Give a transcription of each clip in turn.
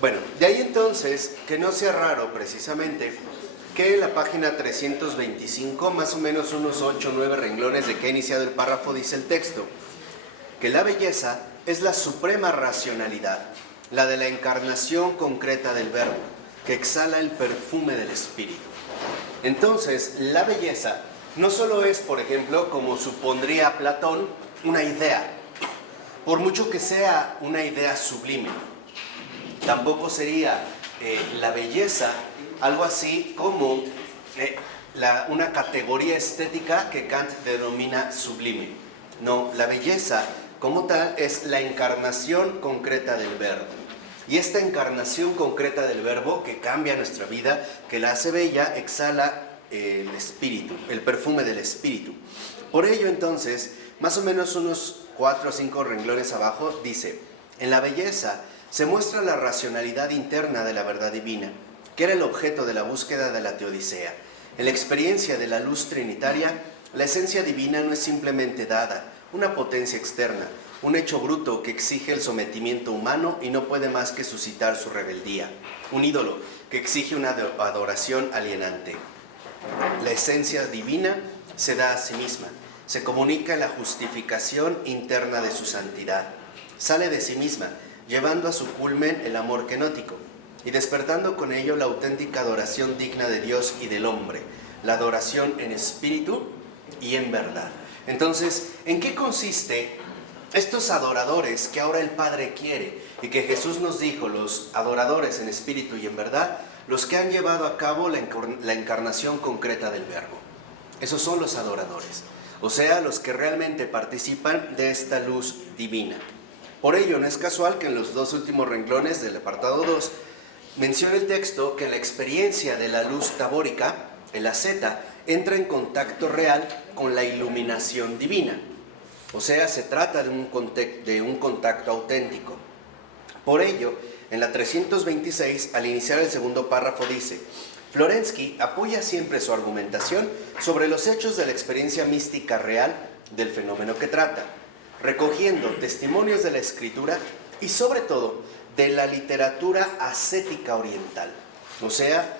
Bueno, de ahí entonces que no sea raro precisamente que en la página 325, más o menos unos 8 o 9 renglones de que ha iniciado el párrafo, dice el texto, que la belleza es la suprema racionalidad, la de la encarnación concreta del verbo, que exhala el perfume del espíritu. Entonces, la belleza no solo es, por ejemplo, como supondría Platón, una idea, por mucho que sea una idea sublime. Tampoco sería la belleza algo así como una categoría estética que Kant denomina sublime. No, la belleza como tal es la encarnación concreta del verbo. Y esta encarnación concreta del verbo que cambia nuestra vida, que la hace bella, exhala el espíritu, el perfume del espíritu. Por ello entonces, más o menos unos 4 o 5 renglones abajo, dice: en la belleza se muestra la racionalidad interna de la verdad divina, que era el objeto de la búsqueda de la teodicea. En la experiencia de la luz trinitaria, la esencia divina no es simplemente dada, una potencia externa, un hecho bruto que exige el sometimiento humano y no puede más que suscitar su rebeldía, un ídolo que exige una adoración alienante. La esencia divina se da a sí misma, se comunica en la justificación interna de su santidad, sale de sí misma, llevando a su culmen el amor kenótico y despertando con ello la auténtica adoración digna de Dios y del hombre, la adoración en espíritu y en verdad. Entonces, ¿en qué consiste estos adoradores que ahora el Padre quiere y que Jesús nos dijo, los adoradores en espíritu y en verdad, los que han llevado a cabo la encarnación concreta del verbo? Esos son los adoradores, o sea, los que realmente participan de esta luz divina. Por ello, no es casual que en los 2 últimos renglones del apartado 2 menciona el texto que la experiencia de la luz tabórica, el asceta, entra en contacto real con la iluminación divina. O sea, se trata de un contacto auténtico. Por ello, en la 326, al iniciar el segundo párrafo, dice: Florensky apoya siempre su argumentación sobre los hechos de la experiencia mística real del fenómeno que trata, recogiendo testimonios de la escritura y sobre todo de la literatura ascética oriental. O sea,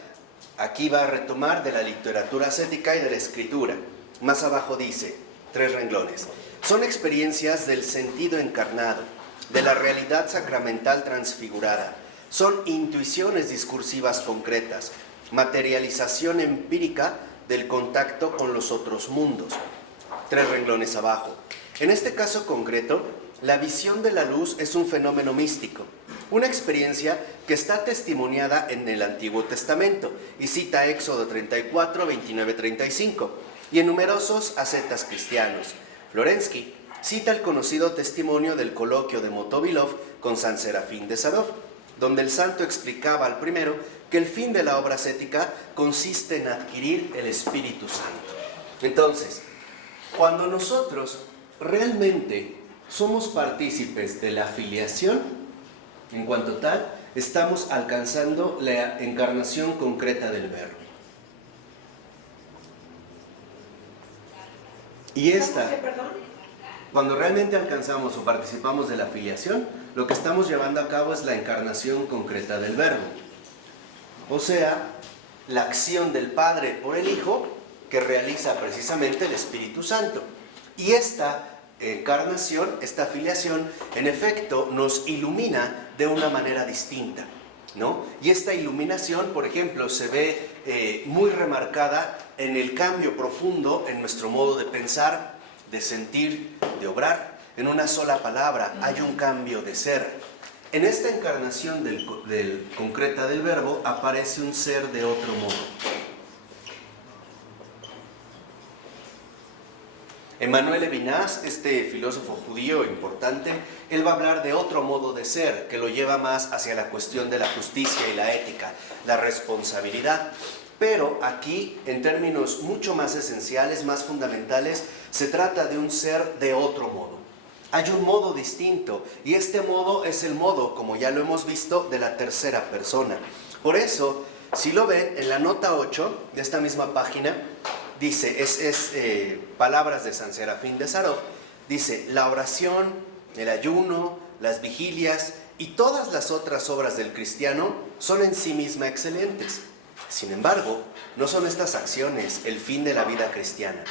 aquí va a retomar de la literatura ascética y de la escritura. Más abajo dice, 3 renglones, son experiencias del sentido encarnado, de la realidad sacramental transfigurada, son intuiciones discursivas concretas, materialización empírica del contacto con los otros mundos. 3 renglones abajo. En este caso concreto, la visión de la luz es un fenómeno místico, una experiencia que está testimoniada en el Antiguo Testamento y cita Éxodo 34, 29, 35 y en numerosos ascetas cristianos. Florensky cita el conocido testimonio del coloquio de Motovilov con San Serafín de Sarov, donde el santo explicaba al primero que el fin de la obra ascética consiste en adquirir el Espíritu Santo. Entonces, cuando nosotros realmente somos partícipes de la filiación, en cuanto tal, estamos alcanzando la encarnación concreta del verbo. Y cuando realmente alcanzamos o participamos de la filiación, lo que estamos llevando a cabo es la encarnación concreta del verbo. O sea, la acción del Padre por el Hijo que realiza precisamente el Espíritu Santo. Y esta encarnación, esta filiación, en efecto, nos ilumina de una manera distinta, ¿no? Y esta iluminación, por ejemplo, se ve muy remarcada en el cambio profundo en nuestro modo de pensar, de sentir, de obrar. En una sola palabra hay un cambio de ser. En esta encarnación concreta del verbo aparece un ser de otro modo. Emmanuel Levinas, este filósofo judío importante, él va a hablar de otro modo de ser, que lo lleva más hacia la cuestión de la justicia y la ética, la responsabilidad. Pero aquí, en términos mucho más esenciales, más fundamentales, se trata de un ser de otro modo. Hay un modo distinto, y este modo es el modo, como ya lo hemos visto, de la tercera persona. Por eso, si lo ven, en la nota 8 de esta misma página, dice, palabras de San Serafín de Sarov, dice, la oración, el ayuno, las vigilias Y todas las otras obras del cristiano son en sí mismas excelentes. Sin embargo, no son estas acciones el fin de la vida cristiana,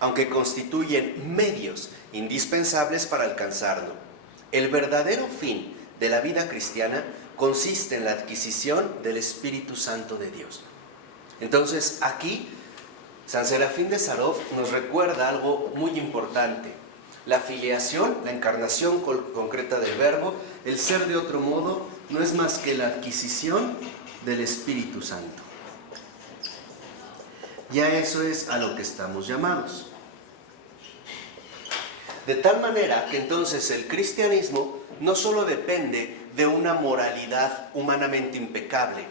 aunque constituyen medios indispensables para alcanzarlo. El verdadero fin de la vida cristiana consiste en la adquisición del Espíritu Santo de Dios. Entonces, aquí, San Serafín de Sarov nos recuerda algo muy importante. La filiación, la encarnación concreta del Verbo, el ser de otro modo, no es más que la adquisición del Espíritu Santo. Ya eso es a lo que estamos llamados. De tal manera que entonces el cristianismo no solo depende de una moralidad humanamente impecable,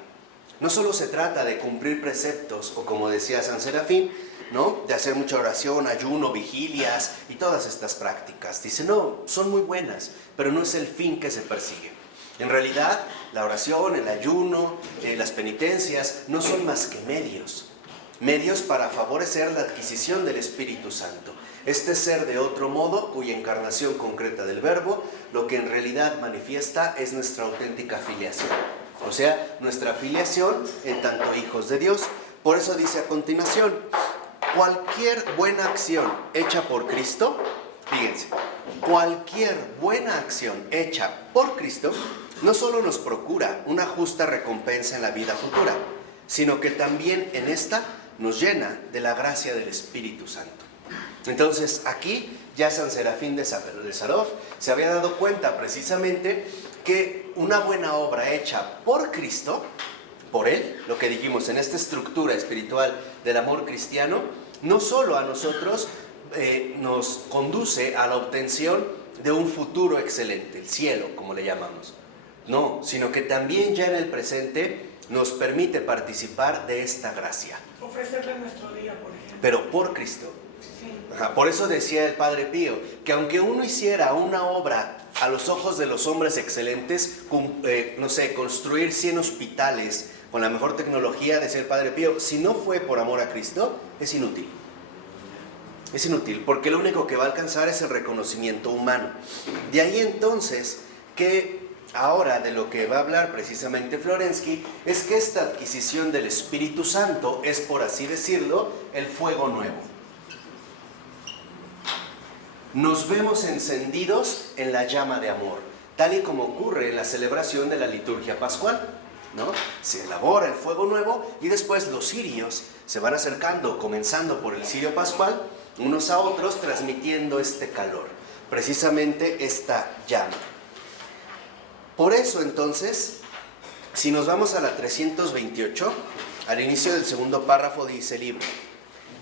no solo se trata de cumplir preceptos, o como decía San Serafín, ¿no?, de hacer mucha oración, ayuno, vigilias y todas estas prácticas. Dice, no, son muy buenas, pero no es el fin que se persigue. En realidad, la oración, el ayuno, las penitencias no son más que medios para favorecer la adquisición del Espíritu Santo. Este ser de otro modo, cuya encarnación concreta del Verbo, lo que en realidad manifiesta es nuestra auténtica filiación. O sea, nuestra filiación en tanto hijos de Dios. Por eso dice a continuación, cualquier buena acción hecha por Cristo, fíjense, cualquier buena acción hecha por Cristo, no solo nos procura una justa recompensa en la vida futura, sino que también en esta nos llena de la gracia del Espíritu Santo. Entonces, aquí ya San Serafín de Sarov se había dado cuenta precisamente que una buena obra hecha por Cristo, por Él, lo que dijimos en esta estructura espiritual del amor cristiano, no solo a nosotros nos conduce a la obtención de un futuro excelente, el cielo, como le llamamos. No, sino que también ya en el presente nos permite participar de esta gracia. Ofrecerle nuestro día, por ejemplo. Pero por Cristo. Sí. Por eso decía el Padre Pío, que aunque uno hiciera una obra a los ojos de los hombres excelentes, no sé, construir 100 hospitales con la mejor tecnología, decía el Padre Pío, si no fue por amor a Cristo, es inútil. Es inútil, porque lo único que va a alcanzar es el reconocimiento humano. De ahí entonces que ahora de lo que va a hablar precisamente Florensky es que esta adquisición del Espíritu Santo es, por así decirlo, el fuego nuevo. Nos vemos encendidos en la llama de amor, tal y como ocurre en la celebración de la liturgia pascual, ¿no? Se elabora el fuego nuevo y después los cirios se van acercando, comenzando por el cirio pascual, unos a otros, transmitiendo este calor, precisamente esta llama. Por eso entonces, si nos vamos a la 328, al inicio del segundo párrafo dice el libro,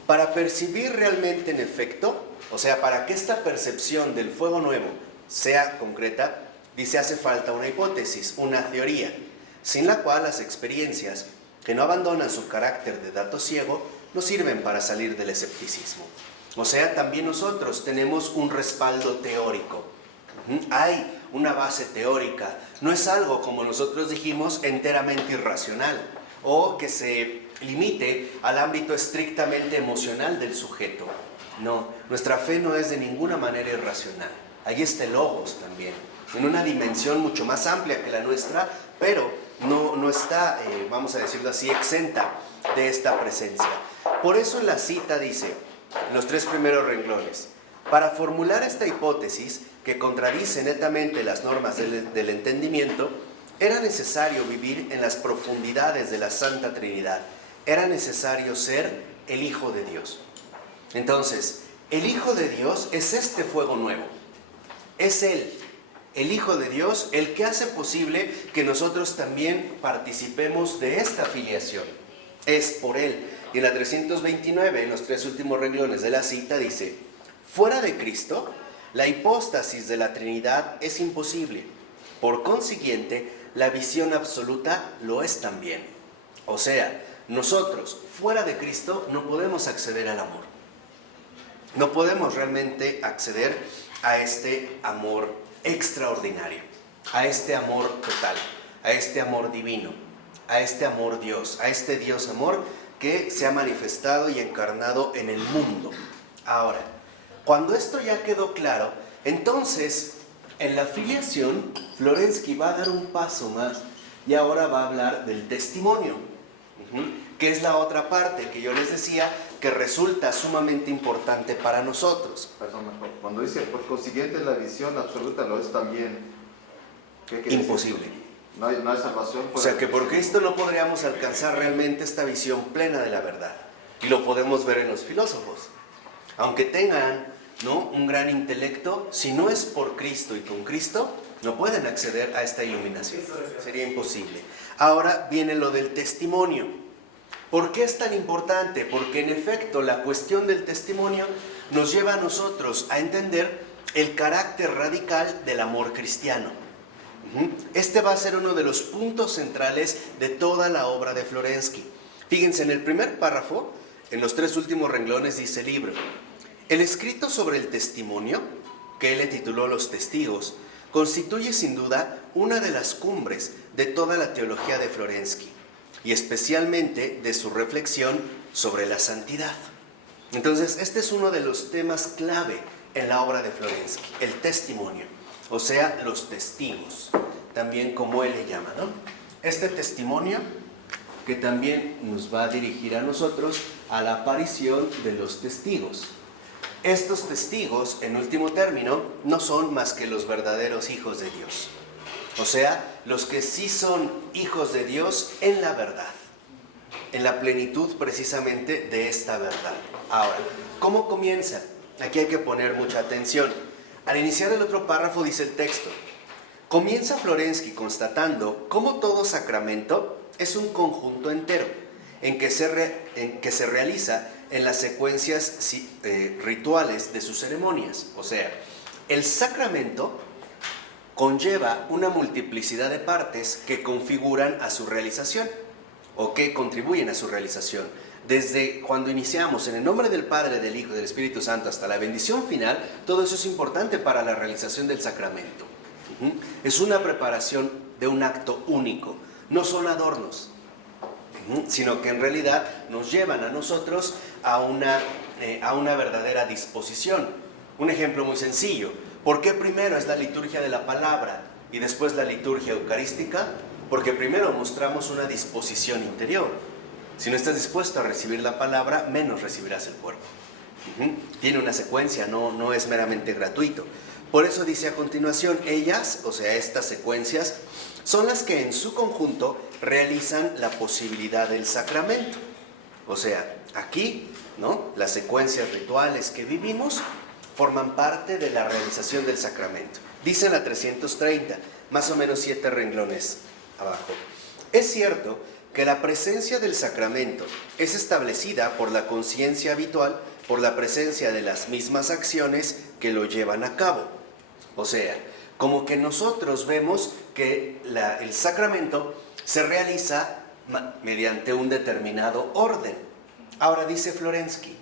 para percibir realmente en efecto, o sea, para que esta percepción del fuego nuevo sea concreta, dice hace falta una hipótesis, una teoría, sin la cual las experiencias que no abandonan su carácter de dato ciego no sirven para salir del escepticismo. O sea, también nosotros tenemos un respaldo teórico. Hay una base teórica, no es algo, como nosotros dijimos, enteramente irracional o que se limite al ámbito estrictamente emocional del sujeto. No, nuestra fe no es de ninguna manera irracional. Ahí está el logos también, en una dimensión mucho más amplia que la nuestra, pero no está, vamos a decirlo así, exenta de esta presencia. Por eso en la cita dice, en los 3 primeros renglones, para formular esta hipótesis que contradice netamente las normas del entendimiento, era necesario vivir en las profundidades de la Santa Trinidad. Era necesario ser el Hijo de Dios. Entonces, el Hijo de Dios es este fuego nuevo. Es Él, el Hijo de Dios, el que hace posible que nosotros también participemos de esta filiación. Es por Él. Y en la 329, en los 3 últimos renglones de la cita, dice, fuera de Cristo, la hipóstasis de la Trinidad es imposible. Por consiguiente, la visión absoluta lo es también. O sea, nosotros, fuera de Cristo, no podemos acceder al amor. No podemos realmente acceder a este amor extraordinario, a este amor total, a este amor divino, a este amor Dios, a este Dios amor que se ha manifestado y encarnado en el mundo. Ahora, cuando esto ya quedó claro, entonces En la filiación, Florensky va a dar un paso más y ahora va a hablar del testimonio, que es la otra parte que yo les decía que resulta sumamente importante para nosotros. Perdón, cuando dice por consiguiente la visión absoluta lo es también. ¿Qué quiere Imposible. decir? No hay salvación. O sea que por Cristo no podríamos alcanzar realmente esta visión plena de la verdad. Y lo podemos ver en los filósofos. Aunque tengan, ¿no?, un gran intelecto, si no es por Cristo y con Cristo, no pueden acceder a esta iluminación. Sería imposible. Ahora viene lo del testimonio. ¿Por qué es tan importante? Porque en efecto la cuestión del testimonio nos lleva a nosotros a entender el carácter radical del amor cristiano. Este va a ser uno de los puntos centrales de toda la obra de Florensky. Fíjense, en el primer párrafo, en los 3 últimos renglones, dice el libro: el escrito sobre el testimonio, que él le tituló Los Testigos, constituye sin duda una de las cumbres de toda la teología de Florensky, y especialmente de su reflexión sobre la santidad. Entonces, este es uno de los temas clave en la obra de Florensky, el testimonio, o sea, los testigos, también como él le llama, ¿no? Este testimonio que también nos va a dirigir a nosotros a la aparición de los testigos. Estos testigos, en último término, no son más que los verdaderos hijos de Dios. O sea, los que sí son hijos de Dios en la verdad, en la plenitud precisamente de esta verdad. Ahora, ¿cómo comienza? Aquí hay que poner mucha atención. Al iniciar el otro párrafo dice el texto: comienza Florensky constatando cómo todo sacramento es un conjunto entero, en que se realiza en las secuencias rituales de sus ceremonias. O sea, el sacramento conlleva una multiplicidad de partes que configuran a su realización o que contribuyen a su realización. Desde cuando iniciamos en el nombre del Padre, del Hijo y del Espíritu Santo hasta la bendición final, todo eso es importante para la realización del sacramento. Es una preparación de un acto único, no son adornos, sino que en realidad nos llevan a nosotros a una verdadera disposición. Un ejemplo muy sencillo: ¿por qué primero es la liturgia de la palabra y después la liturgia eucarística? Porque primero mostramos una disposición interior. Si no estás dispuesto a recibir la palabra, menos recibirás el cuerpo. Tiene una secuencia, no es meramente gratuito. Por eso dice a continuación: ellas, o sea, estas secuencias, son las que en su conjunto realizan la posibilidad del sacramento. O sea, aquí, ¿no?, las secuencias rituales que vivimos forman parte de la realización del sacramento. Dice en la 330, más o menos 7 renglones abajo: es cierto que la presencia del sacramento es establecida por la conciencia habitual, por la presencia de las mismas acciones que lo llevan a cabo. O sea, como que nosotros vemos que el sacramento se realiza mediante un determinado orden. Ahora dice Florensky: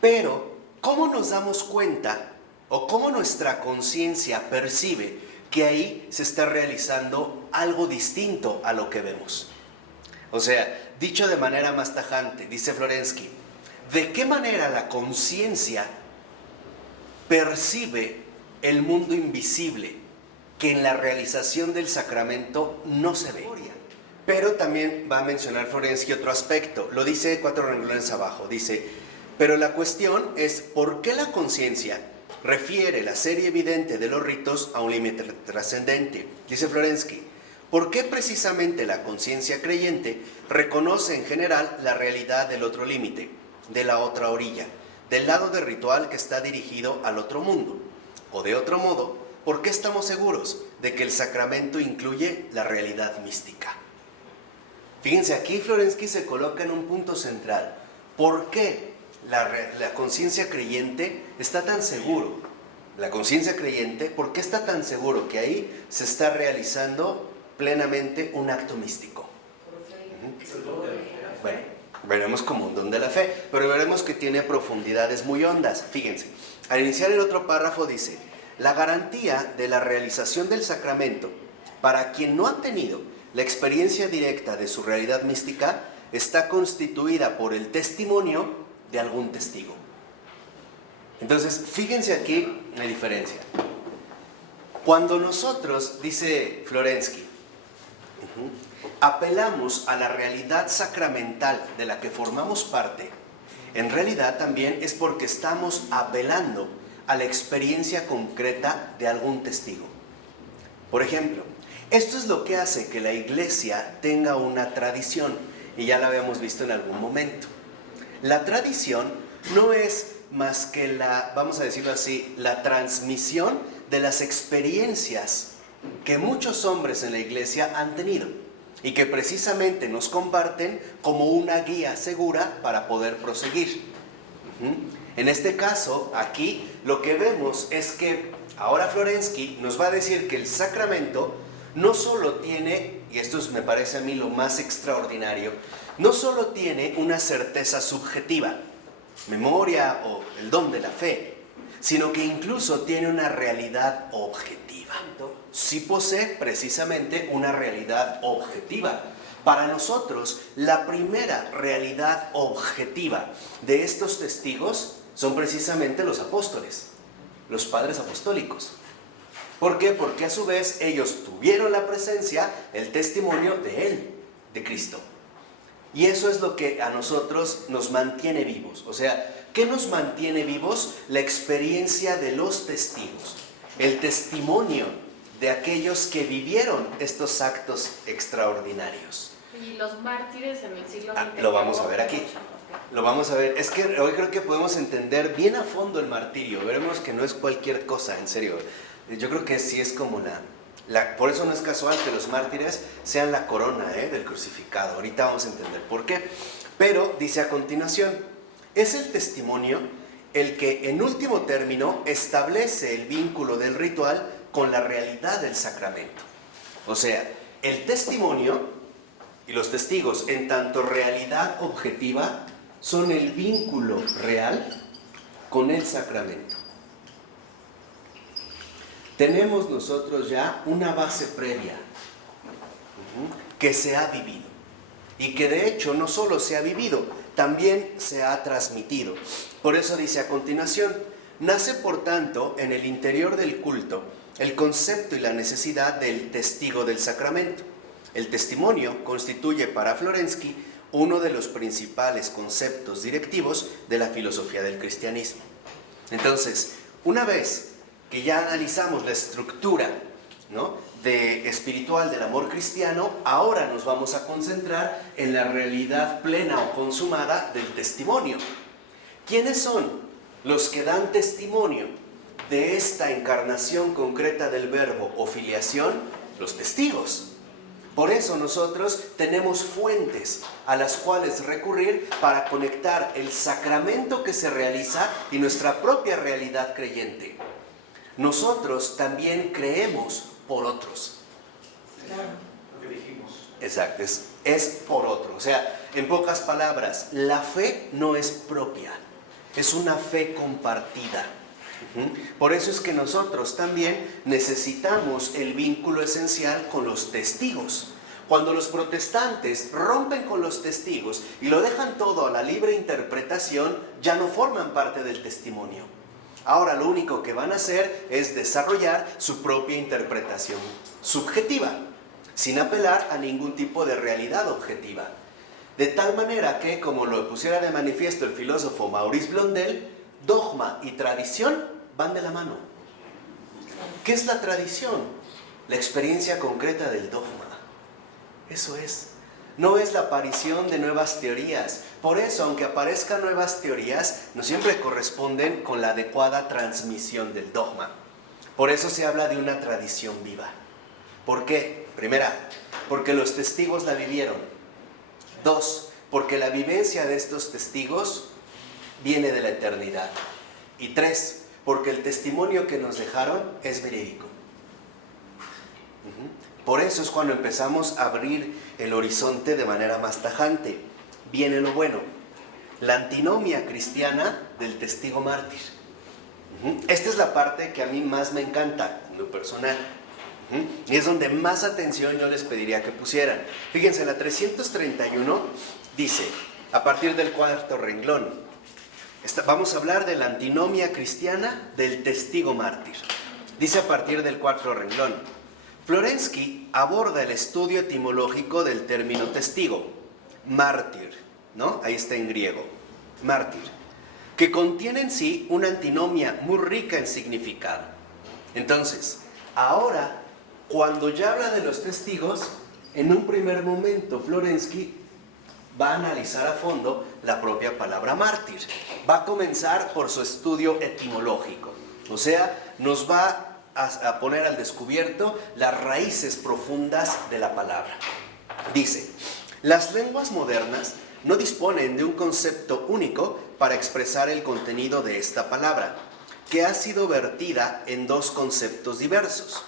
pero ¿cómo nos damos cuenta o cómo nuestra conciencia percibe que ahí se está realizando algo distinto a lo que vemos? O sea, dicho de manera más tajante, dice Florensky: ¿de qué manera la conciencia percibe el mundo invisible que en la realización del sacramento no se ve? Pero también va a mencionar Florensky otro aspecto. Lo dice 4 renglones abajo. Dice: pero la cuestión es ¿por qué la conciencia refiere la serie evidente de los ritos a un límite trascendente? Dice Florensky: ¿por qué precisamente la conciencia creyente reconoce en general la realidad del otro límite, de la otra orilla, del lado del ritual que está dirigido al otro mundo? O de otro modo, ¿por qué estamos seguros de que el sacramento incluye la realidad mística? Fíjense, aquí Florensky se coloca en un punto central. ¿Por qué la conciencia creyente está tan seguro? La conciencia creyente, ¿por qué está tan seguro que ahí se está realizando plenamente un acto místico? Bueno, veremos como un don de la fe, pero veremos que tiene profundidades muy hondas. Fíjense, al iniciar el otro párrafo dice: la garantía de la realización del sacramento para quien no ha tenido la experiencia directa de su realidad mística está constituida por el testimonio de algún testigo. Entonces, fíjense aquí la diferencia. Cuando nosotros, dice Florensky, apelamos a la realidad sacramental de la que formamos parte, en realidad también es porque estamos apelando a la experiencia concreta de algún testigo. Por ejemplo, esto es lo que hace que la iglesia tenga una tradición, y ya la habíamos visto en algún momento. La tradición no es más que la, vamos a decirlo así, la transmisión de las experiencias que muchos hombres en la iglesia han tenido y que precisamente nos comparten como una guía segura para poder proseguir. En este caso, aquí lo que vemos es que ahora Florensky nos va a decir que el sacramento no solo tiene, y esto me parece a mí lo más extraordinario, no solo tiene una certeza subjetiva, memoria o el don de la fe, sino que incluso tiene una realidad objetiva. Sí posee precisamente una realidad objetiva. Para nosotros, la primera realidad objetiva de estos testigos son precisamente los apóstoles, los padres apostólicos. ¿Por qué? Porque a su vez ellos tuvieron la presencia, el testimonio de Él, de Cristo. Y eso es lo que a nosotros nos mantiene vivos. O sea, ¿qué nos mantiene vivos? La experiencia de los testigos, el testimonio de aquellos que vivieron estos actos extraordinarios. Y los mártires en el siglo XX. Lo vamos a ver aquí. Lo vamos a ver. Es que hoy creo que podemos entender bien a fondo el martirio. Veremos que no es cualquier cosa, en serio. Yo creo que sí es como por eso no es casual que los mártires sean la corona del crucificado. Ahorita vamos a entender por qué. Pero dice a continuación, es el testimonio el que en último término establece el vínculo del ritual con la realidad del sacramento. O sea, el testimonio y los testigos en tanto realidad objetiva son el vínculo real con el sacramento. Tenemos nosotros ya una base previa que se ha vivido y que de hecho no solo se ha vivido, también se ha transmitido. Por eso dice a continuación, nace por tanto en el interior del culto el concepto y la necesidad del testigo del sacramento. El testimonio constituye para Florensky uno de los principales conceptos directivos de la filosofía del cristianismo. Entonces, una vez que ya analizamos la estructura, espiritual del amor cristiano, ahora nos vamos a concentrar en la realidad plena o consumada del testimonio. ¿Quiénes son los que dan testimonio de esta encarnación concreta del verbo o filiación? Los testigos. Por eso nosotros tenemos fuentes a las cuales recurrir para conectar el sacramento que se realiza y nuestra propia realidad creyente. Nosotros también creemos por otros. Claro. Lo que dijimos. Exacto, es por otro. O sea, en pocas palabras, la fe no es propia, es una fe compartida. Por eso es que nosotros también necesitamos el vínculo esencial con los testigos. Cuando los protestantes rompen con los testigos y lo dejan todo a la libre interpretación, ya no forman parte del testimonio. Ahora lo único que van a hacer es desarrollar su propia interpretación subjetiva, sin apelar a ningún tipo de realidad objetiva. De tal manera que, como lo pusiera de manifiesto el filósofo Maurice Blondel, dogma y tradición van de la mano. ¿Qué es la tradición? La experiencia concreta del dogma. Eso es. No es la aparición de nuevas teorías. Por eso, aunque aparezcan nuevas teorías, no siempre corresponden con la adecuada transmisión del dogma. Por eso se habla de una tradición viva. ¿Por qué? Primera, porque los testigos la vivieron. Dos, porque la vivencia de estos testigos viene de la eternidad. Y tres, porque el testimonio que nos dejaron es verídico. Por eso es cuando empezamos a abrir el horizonte de manera más tajante. Viene lo bueno, la antinomia cristiana del testigo mártir. Esta es la parte que a mí más me encanta, en lo personal. Y es donde más atención yo les pediría que pusieran. Fíjense, la 331 dice, a partir del cuarto renglón, vamos a hablar de la antinomia cristiana del testigo mártir. Dice a partir del 4 renglón. Florensky aborda el estudio etimológico del término testigo, mártir, ¿no? Ahí está en griego, mártir, que contiene en sí una antinomia muy rica en significado. Entonces, ahora, cuando ya habla de los testigos, en un primer momento Florensky va a analizar a fondo la propia palabra mártir. Va a comenzar por su estudio etimológico, o sea, nos va a poner al descubierto las raíces profundas de la palabra. Dice, las lenguas modernas no disponen de un concepto único para expresar el contenido de esta palabra, que ha sido vertida en dos conceptos diversos.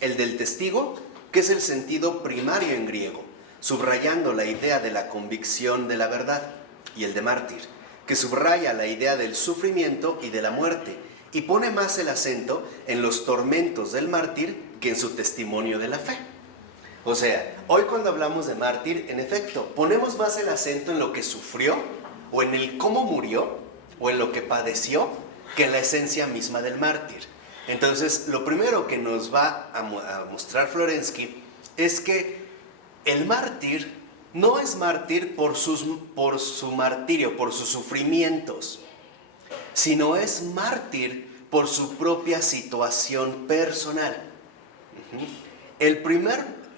El del testigo, que es el sentido primario en griego, subrayando la idea de la convicción de la verdad, y el de mártir, que subraya la idea del sufrimiento y de la muerte, y pone más el acento en los tormentos del mártir que en su testimonio de la fe. O sea, hoy cuando hablamos de mártir, en efecto, ponemos más el acento en lo que sufrió, o en el cómo murió, o en lo que padeció, que en la esencia misma del mártir. Entonces, lo primero que nos va a mostrar Florensky es que el mártir no es mártir por su martirio, por sus sufrimientos, sino es mártir por su propia situación personal.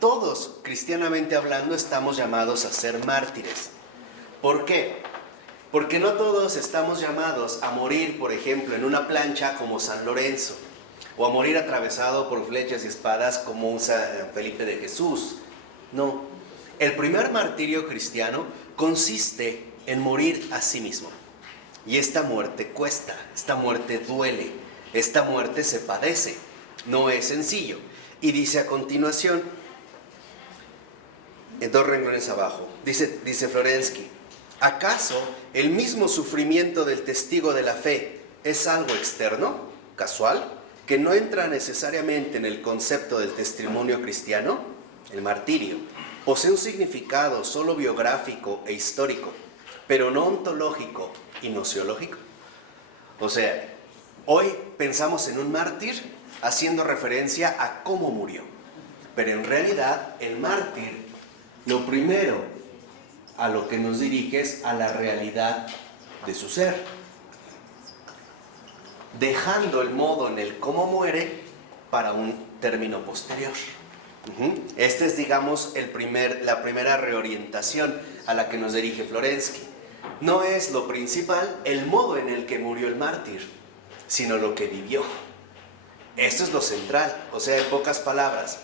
Todos, cristianamente hablando, estamos llamados a ser mártires. ¿Por qué? Porque no todos estamos llamados a morir, por ejemplo, en una plancha como San Lorenzo, o a morir atravesado por flechas y espadas como un San Felipe de Jesús. No, el primer martirio cristiano consiste en morir a sí mismo. Y esta muerte cuesta, esta muerte duele, esta muerte se padece, no es sencillo. Y dice a continuación, en 2 renglones abajo, dice Florensky, ¿acaso el mismo sufrimiento del testigo de la fe es algo externo, casual, que no entra necesariamente en el concepto del testimonio cristiano? El martirio posee un significado solo biográfico e histórico, pero no ontológico y nociológico. O sea, hoy pensamos en un mártir haciendo referencia a cómo murió, pero en realidad el mártir, lo primero a lo que nos dirige es a la realidad de su ser, dejando el modo en el cómo muere para un término posterior. Este es, digamos, la primera reorientación a la que nos dirige Florensky. No es lo principal el modo en el que murió el mártir, sino lo que vivió. Esto es lo central, o sea, en pocas palabras,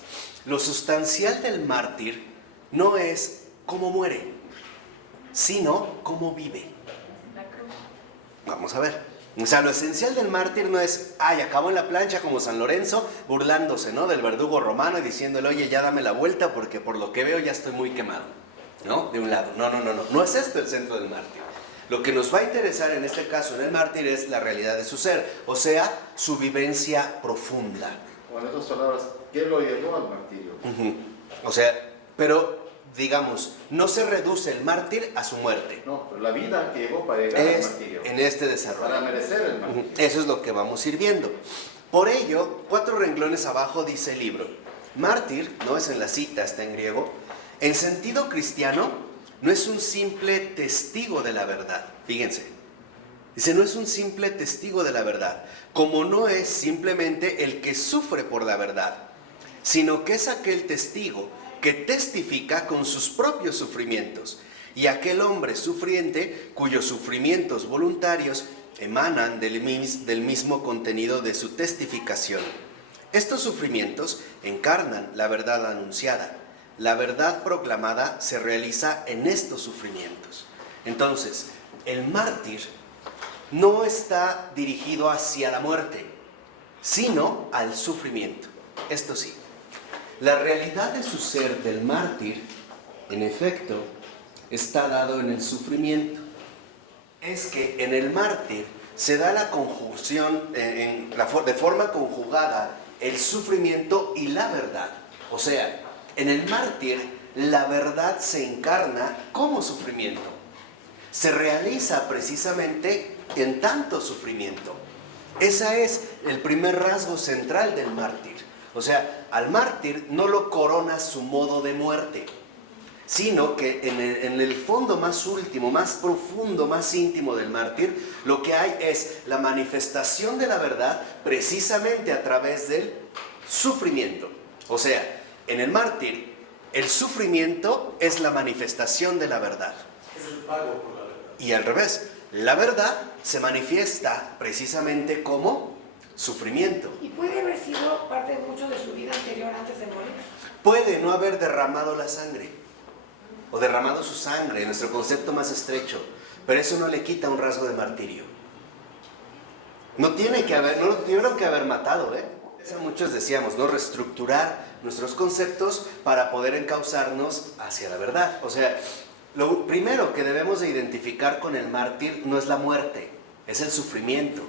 lo sustancial del mártir no es cómo muere, sino cómo vive. Vamos a ver. O sea, lo esencial del mártir no es, acabó en la plancha como San Lorenzo, burlándose, ¿no?, del verdugo romano y diciéndole, oye, ya dame la vuelta porque por lo que veo ya estoy muy quemado, ¿no? De un lado. No es esto el centro del mártir. Lo que nos va a interesar en este caso en el mártir es la realidad de su ser, o sea, su vivencia profunda. O en otras palabras, ¿qué lo llevó al martirio? O sea, pero digamos, no se reduce el mártir a su muerte. No, pero la vida que llevó para llegar al martirio. En este desarrollo. Para merecer el martirio. Eso es lo que vamos a ir viendo. Por ello, 4 renglones abajo dice el libro, mártir, no es en la cita, está en griego, en sentido cristiano, no es un simple testigo de la verdad. Fíjense, dice, no es un simple testigo de la verdad, como no es simplemente el que sufre por la verdad, sino que es aquel testigo que testifica con sus propios sufrimientos, y aquel hombre sufriente cuyos sufrimientos voluntarios emanan del mismo contenido de su testificación. Estos sufrimientos encarnan la verdad anunciada. La verdad proclamada se realiza en estos sufrimientos. Entonces, el mártir no está dirigido hacia la muerte, sino al sufrimiento. Esto sí, la realidad de su ser del mártir, en efecto, está dado en el sufrimiento. Es que en el mártir se da la conjunción, de forma conjugada, el sufrimiento y la verdad. O sea, en el mártir la verdad se encarna como sufrimiento. Se realiza precisamente en tanto sufrimiento. Ese es el primer rasgo central del mártir. O sea, al mártir no lo corona su modo de muerte, sino que en el fondo más último, más profundo, más íntimo del mártir, lo que hay es la manifestación de la verdad precisamente a través del sufrimiento. O sea, en el mártir, el sufrimiento es la manifestación de la verdad. Es el pago por la verdad. Y al revés, la verdad se manifiesta precisamente como sufrimiento. ¿Y puede haber sido parte mucho de su vida anterior antes de morir? Puede no haber derramado la sangre, o derramado su sangre, en nuestro concepto más estrecho, pero eso no le quita un rasgo de martirio. No lo tuvieron que haber matado, ¿eh? Eso muchos decíamos, ¿no? Reestructurar nuestros conceptos para poder encauzarnos hacia la verdad. O sea, lo primero que debemos de identificar con el mártir no es la muerte, es el sufrimiento.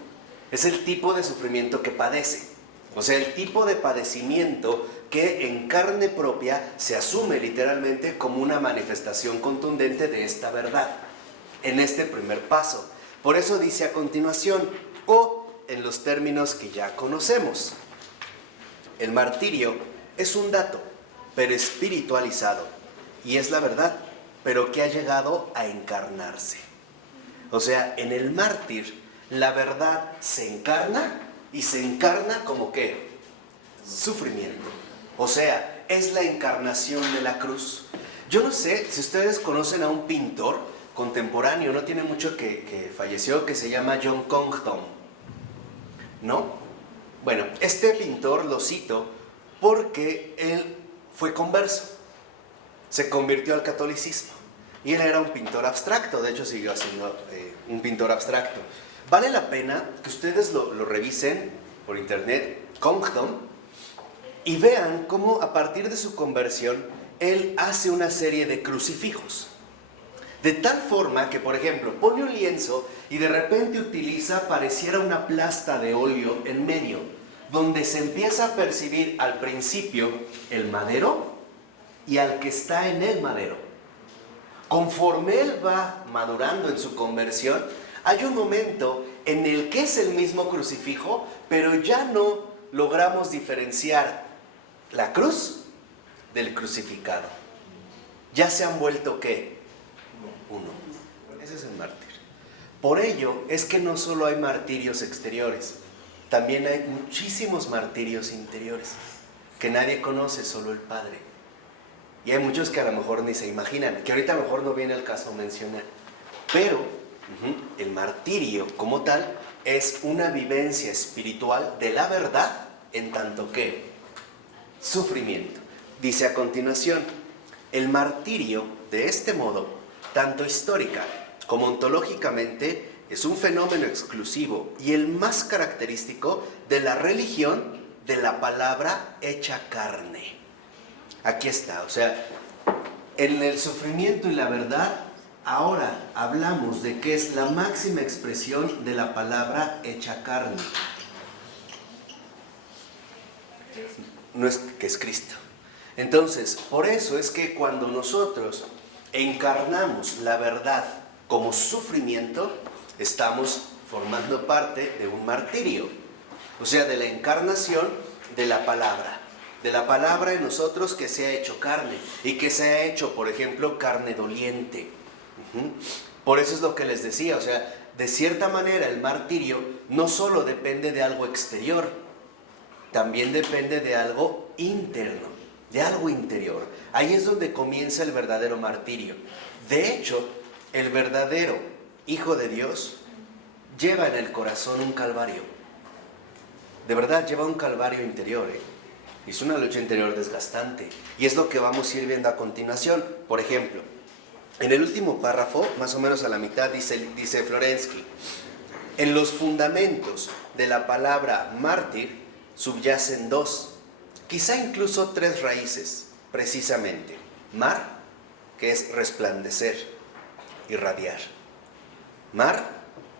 Es el tipo de sufrimiento que padece. O sea, el tipo de padecimiento que en carne propia se asume literalmente como una manifestación contundente de esta verdad. En este primer paso. Por eso dice a continuación, o en los términos que ya conocemos. El martirio es un dato, pero espiritualizado. Y es la verdad, pero que ha llegado a encarnarse. O sea, en el mártir, la verdad se encarna y se encarna como ¿qué? Sufrimiento. O sea, es la encarnación de la cruz. Yo no sé si ustedes conocen a un pintor contemporáneo, no tiene mucho que falleció, que se llama John Compton, ¿no? Bueno, este pintor lo cito porque él fue converso, se convirtió al catolicismo y él era un pintor abstracto, de hecho siguió siendo un pintor abstracto. Vale la pena que ustedes lo revisen por internet, Compton, y vean cómo a partir de su conversión él hace una serie de crucifijos. De tal forma que, por ejemplo, pone un lienzo y de repente utiliza, pareciera una plasta de óleo en medio, donde se empieza a percibir al principio el madero y al que está en el madero. Conforme él va madurando en su conversión, hay un momento en el que es el mismo crucifijo, pero ya no logramos diferenciar la cruz del crucificado. Ya se han vuelto ¿qué? Uno. Ese es el mártir. Por ello es que no solo hay martirios exteriores, también hay muchísimos martirios interiores que nadie conoce, solo el Padre. Y hay muchos que a lo mejor ni se imaginan, que ahorita a lo mejor no viene el caso mencionar. Pero el martirio como tal es una vivencia espiritual de la verdad en tanto que sufrimiento. Dice a continuación, el martirio de este modo, tanto histórica como ontológicamente, es un fenómeno exclusivo y el más característico de la religión de la palabra hecha carne. Aquí está, o sea, en el sufrimiento y la verdad, ahora hablamos de que es la máxima expresión de la palabra hecha carne. No es que es Cristo. Entonces, por eso es que cuando nosotros encarnamos la verdad como sufrimiento, estamos formando parte de un martirio. O sea, de la encarnación de la palabra en nosotros que se ha hecho carne y que se ha hecho, por ejemplo, carne doliente. Por eso es lo que les decía, o sea, de cierta manera el martirio no solo depende de algo exterior, también depende de algo interno, de algo interior. Ahí es donde comienza el verdadero martirio. De hecho, el verdadero Hijo de Dios lleva en el corazón un calvario. De verdad, lleva un calvario interior, Es una lucha interior desgastante. Y es lo que vamos a ir viendo a continuación. Por ejemplo, en el último párrafo, más o menos a la mitad, dice Florensky, en los fundamentos de la palabra mártir subyacen dos, quizá incluso tres raíces, precisamente. Mar, que es resplandecer, irradiar. Mar,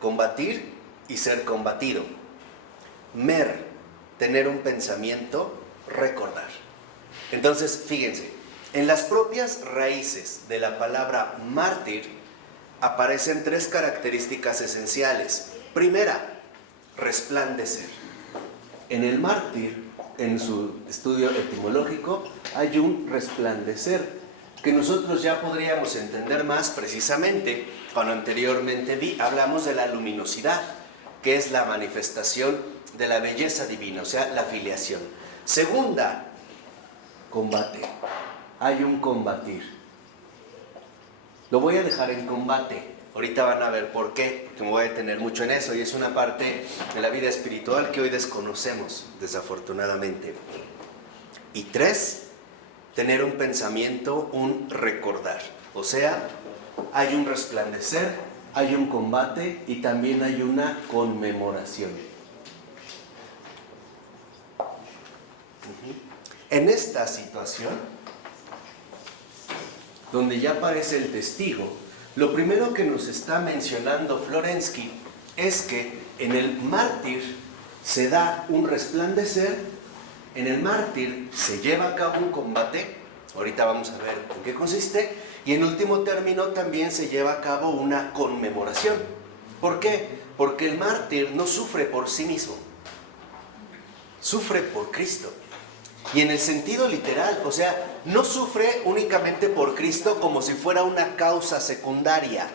combatir y ser combatido. Mer, tener un pensamiento, recordar. Entonces, fíjense, en las propias raíces de la palabra mártir aparecen tres características esenciales. Primera, resplandecer. En el mártir, en su estudio etimológico, hay un resplandecer que nosotros ya podríamos entender más precisamente cuando anteriormente hablamos de la luminosidad, que es la manifestación de la belleza divina, o sea, la filiación. Segunda, combate. Hay un combatir. Lo voy a dejar en combate. Ahorita van a ver por qué, que me voy a detener mucho en eso, y es una parte de la vida espiritual que hoy desconocemos, desafortunadamente. Y 3, tener un pensamiento, un recordar. O sea, hay un resplandecer, hay un combate y también hay una conmemoración. En esta situación, donde ya aparece el testigo, lo primero que nos está mencionando Florensky es que en el mártir se da un resplandecer, en el mártir se lleva a cabo un combate, ahorita vamos a ver en qué consiste, y en último término también se lleva a cabo una conmemoración. ¿Por qué? Porque el mártir no sufre por sí mismo, sufre por Cristo. Y en el sentido literal, o sea, no sufre únicamente por Cristo como si fuera una causa secundaria.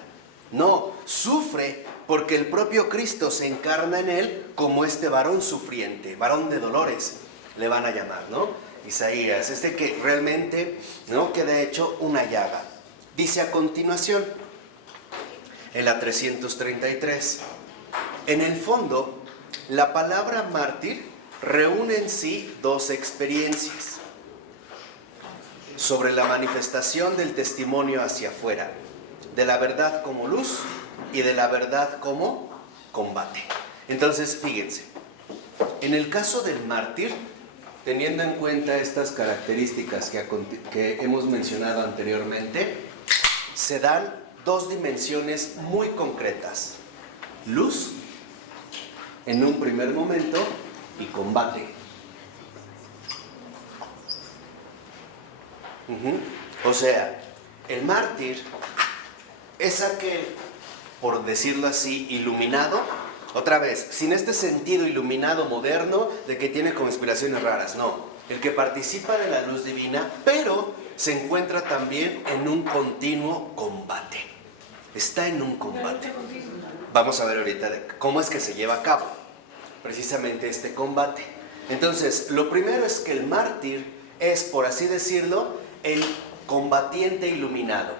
No, sufre porque el propio Cristo se encarna en él como este varón sufriente, varón de dolores, le van a llamar, ¿no? Isaías, que realmente, ¿no?, queda hecho una llaga. Dice a continuación, en la 333, en el fondo, la palabra mártir reúne en sí dos experiencias sobre la manifestación del testimonio hacia afuera, de la verdad como luz y de la verdad como combate. Entonces, fíjense, en el caso del mártir, teniendo en cuenta estas características que hemos mencionado anteriormente, se dan dos dimensiones muy concretas: luz en un primer momento y combate. O sea, el mártir es aquel, por decirlo así, iluminado, otra vez, sin este sentido iluminado moderno de que tiene conspiraciones raras, no, el que participa de la luz divina, pero se encuentra también en un continuo combate, está en un combate. Vamos a ver ahorita cómo es que se lleva a cabo precisamente este combate. Entonces, lo primero es que el mártir es, por así decirlo, el combatiente iluminado,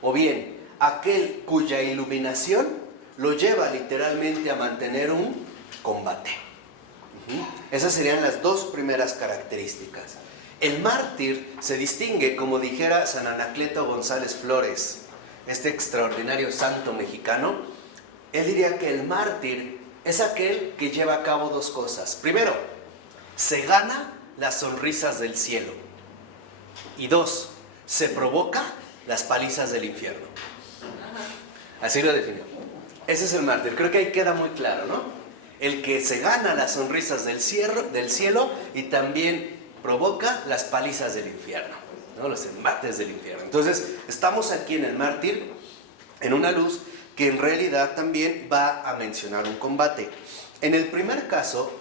o bien aquel cuya iluminación lo lleva literalmente a mantener un combate. Esas serían las dos primeras características. El mártir se distingue, como dijera San Anacleto González Flores, este extraordinario santo mexicano. Él diría que el mártir es aquel que lleva a cabo dos cosas. Primero, se gana las sonrisas del cielo. Y 2, se provoca las palizas del infierno. Así lo definió. Ese es el mártir. Creo que ahí queda muy claro, ¿no? El que se gana las sonrisas del cielo y también provoca las palizas del infierno, ¿no? Los embates del infierno. Entonces, estamos aquí en el mártir, en una luz que en realidad también va a mencionar un combate. En el primer caso,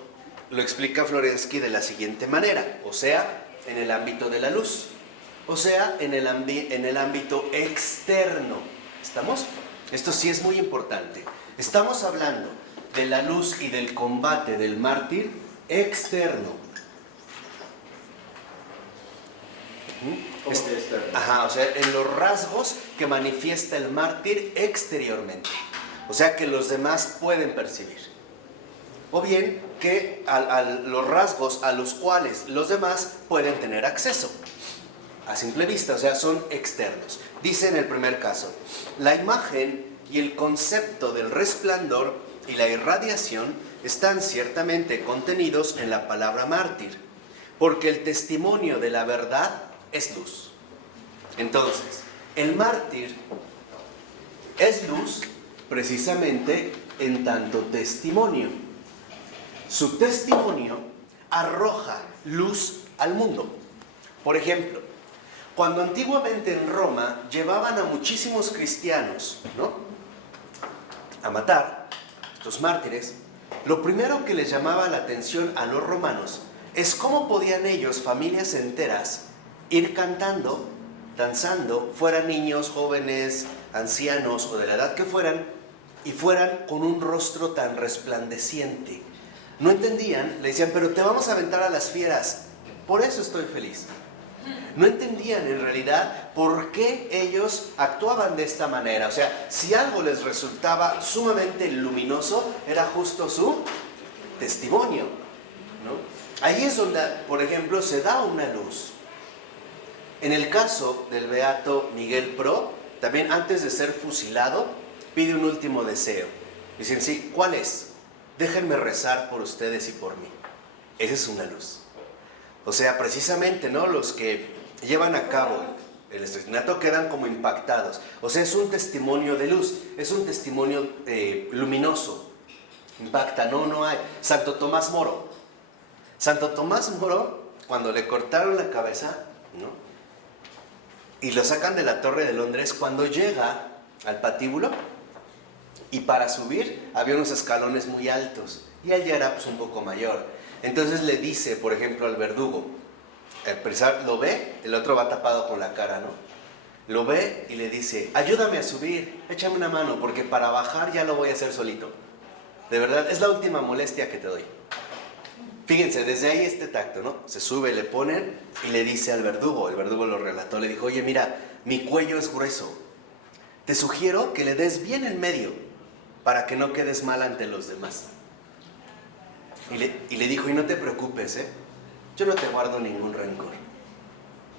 lo explica Florensky de la siguiente manera, o sea, en el ámbito de la luz, o sea, en el ámbito externo. ¿Estamos? Esto sí es muy importante. Estamos hablando de la luz y del combate del mártir externo. O sea, en los rasgos que manifiesta el mártir exteriormente, o sea, que los demás pueden percibir, o bien que a los rasgos a los cuales los demás pueden tener acceso a simple vista, o sea, son externos. Dice en el primer caso, la imagen y el concepto del resplandor y la irradiación están ciertamente contenidos en la palabra mártir, porque el testimonio de la verdad es luz. Entonces, el mártir es luz precisamente en tanto testimonio. Su testimonio arroja luz al mundo. Por ejemplo, cuando antiguamente en Roma llevaban a muchísimos cristianos, ¿no?, a matar, estos mártires, lo primero que les llamaba la atención a los romanos es cómo podían ellos, familias enteras, ir cantando, danzando, fueran niños, jóvenes, ancianos o de la edad que fueran, y fueran con un rostro tan resplandeciente. No entendían, le decían, pero te vamos a aventar a las fieras, por eso estoy feliz. No entendían en realidad por qué ellos actuaban de esta manera. O sea, si algo les resultaba sumamente luminoso, era justo su testimonio, ¿no? Ahí es donde, por ejemplo, se da una luz. En el caso del beato Miguel Pro, también antes de ser fusilado, pide un último deseo. Dicen, sí, ¿cuál es? Déjenme rezar por ustedes y por mí. Esa es una luz. O sea, precisamente, ¿no? Los que llevan a cabo el asesinato quedan como impactados. O sea, es un testimonio de luz, es un testimonio luminoso. Impacta, no hay. Santo Tomás Moro. Santo Tomás Moro, cuando le cortaron la cabeza, ¿no? Y lo sacan de la Torre de Londres, cuando llega al patíbulo, y para subir había unos escalones muy altos, y él ya era pues un poco mayor. Entonces le dice, por ejemplo, al verdugo, lo ve, el otro va tapado con la cara, ¿no? Lo ve y le dice, ayúdame a subir, échame una mano, porque para bajar ya lo voy a hacer solito. De verdad, es la última molestia que te doy. Fíjense, desde ahí este tacto, ¿no? Se sube, le ponen y le dice al verdugo, el verdugo lo relató, le dijo, oye, mira, mi cuello es grueso, te sugiero que le des bien en medio, para que no quedes mal ante los demás. Y le dijo, y no te preocupes, yo no te guardo ningún rencor,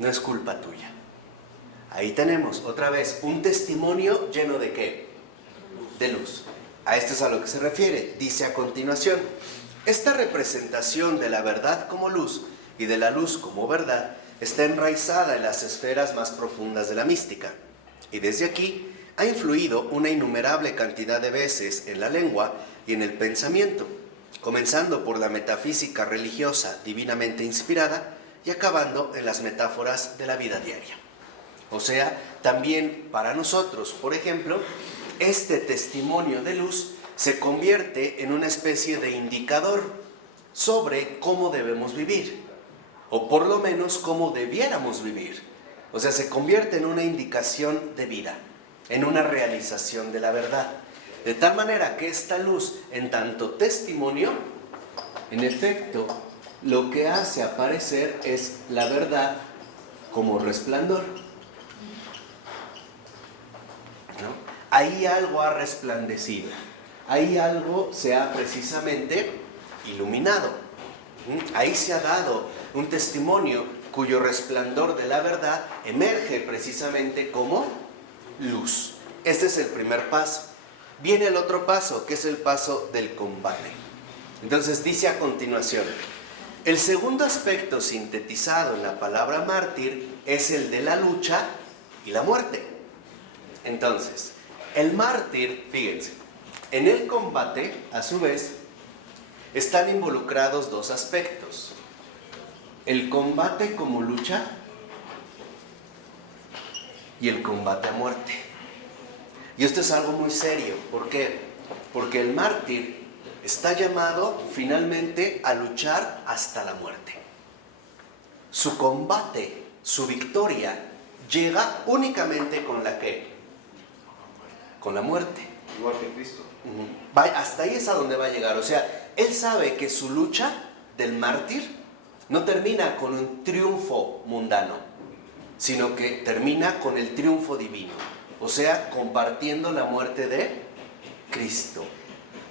no es culpa tuya. Ahí tenemos, otra vez, un testimonio lleno de ¿qué? De luz. A esto es a lo que se refiere. Dice a continuación, esta representación de la verdad como luz y de la luz como verdad está enraizada en las esferas más profundas de la mística, y desde aquí ha influido una innumerable cantidad de veces en la lengua y en el pensamiento, comenzando por la metafísica religiosa divinamente inspirada y acabando en las metáforas de la vida diaria. O sea, también para nosotros, por ejemplo, este testimonio de luz se convierte en una especie de indicador sobre cómo debemos vivir, o por lo menos cómo debiéramos vivir. O sea, se convierte en una indicación de vida, en una realización de la verdad. De tal manera que esta luz, en tanto testimonio, en efecto, lo que hace aparecer es la verdad como resplandor, ¿no? Ahí algo ha resplandecido, ahí algo se ha precisamente iluminado, ahí se ha dado un testimonio cuyo resplandor de la verdad emerge precisamente como luz. Este es el primer paso. Viene el otro paso, que es el paso del combate. Entonces dice a continuación, el segundo aspecto sintetizado en la palabra mártir es el de la lucha y la muerte. Entonces, el mártir, fíjense, en el combate, a su vez, están involucrados dos aspectos. El combate como lucha y el combate a muerte. Y esto es algo muy serio. ¿Por qué? Porque el mártir está llamado finalmente a luchar hasta la muerte. Su combate, su victoria, llega únicamente con la ¿qué? Con la muerte. Igual que Cristo. Hasta ahí es a donde va a llegar. O sea, él sabe que su lucha del mártir no termina con un triunfo mundano, sino que termina con el triunfo divino. O sea, compartiendo la muerte de Cristo.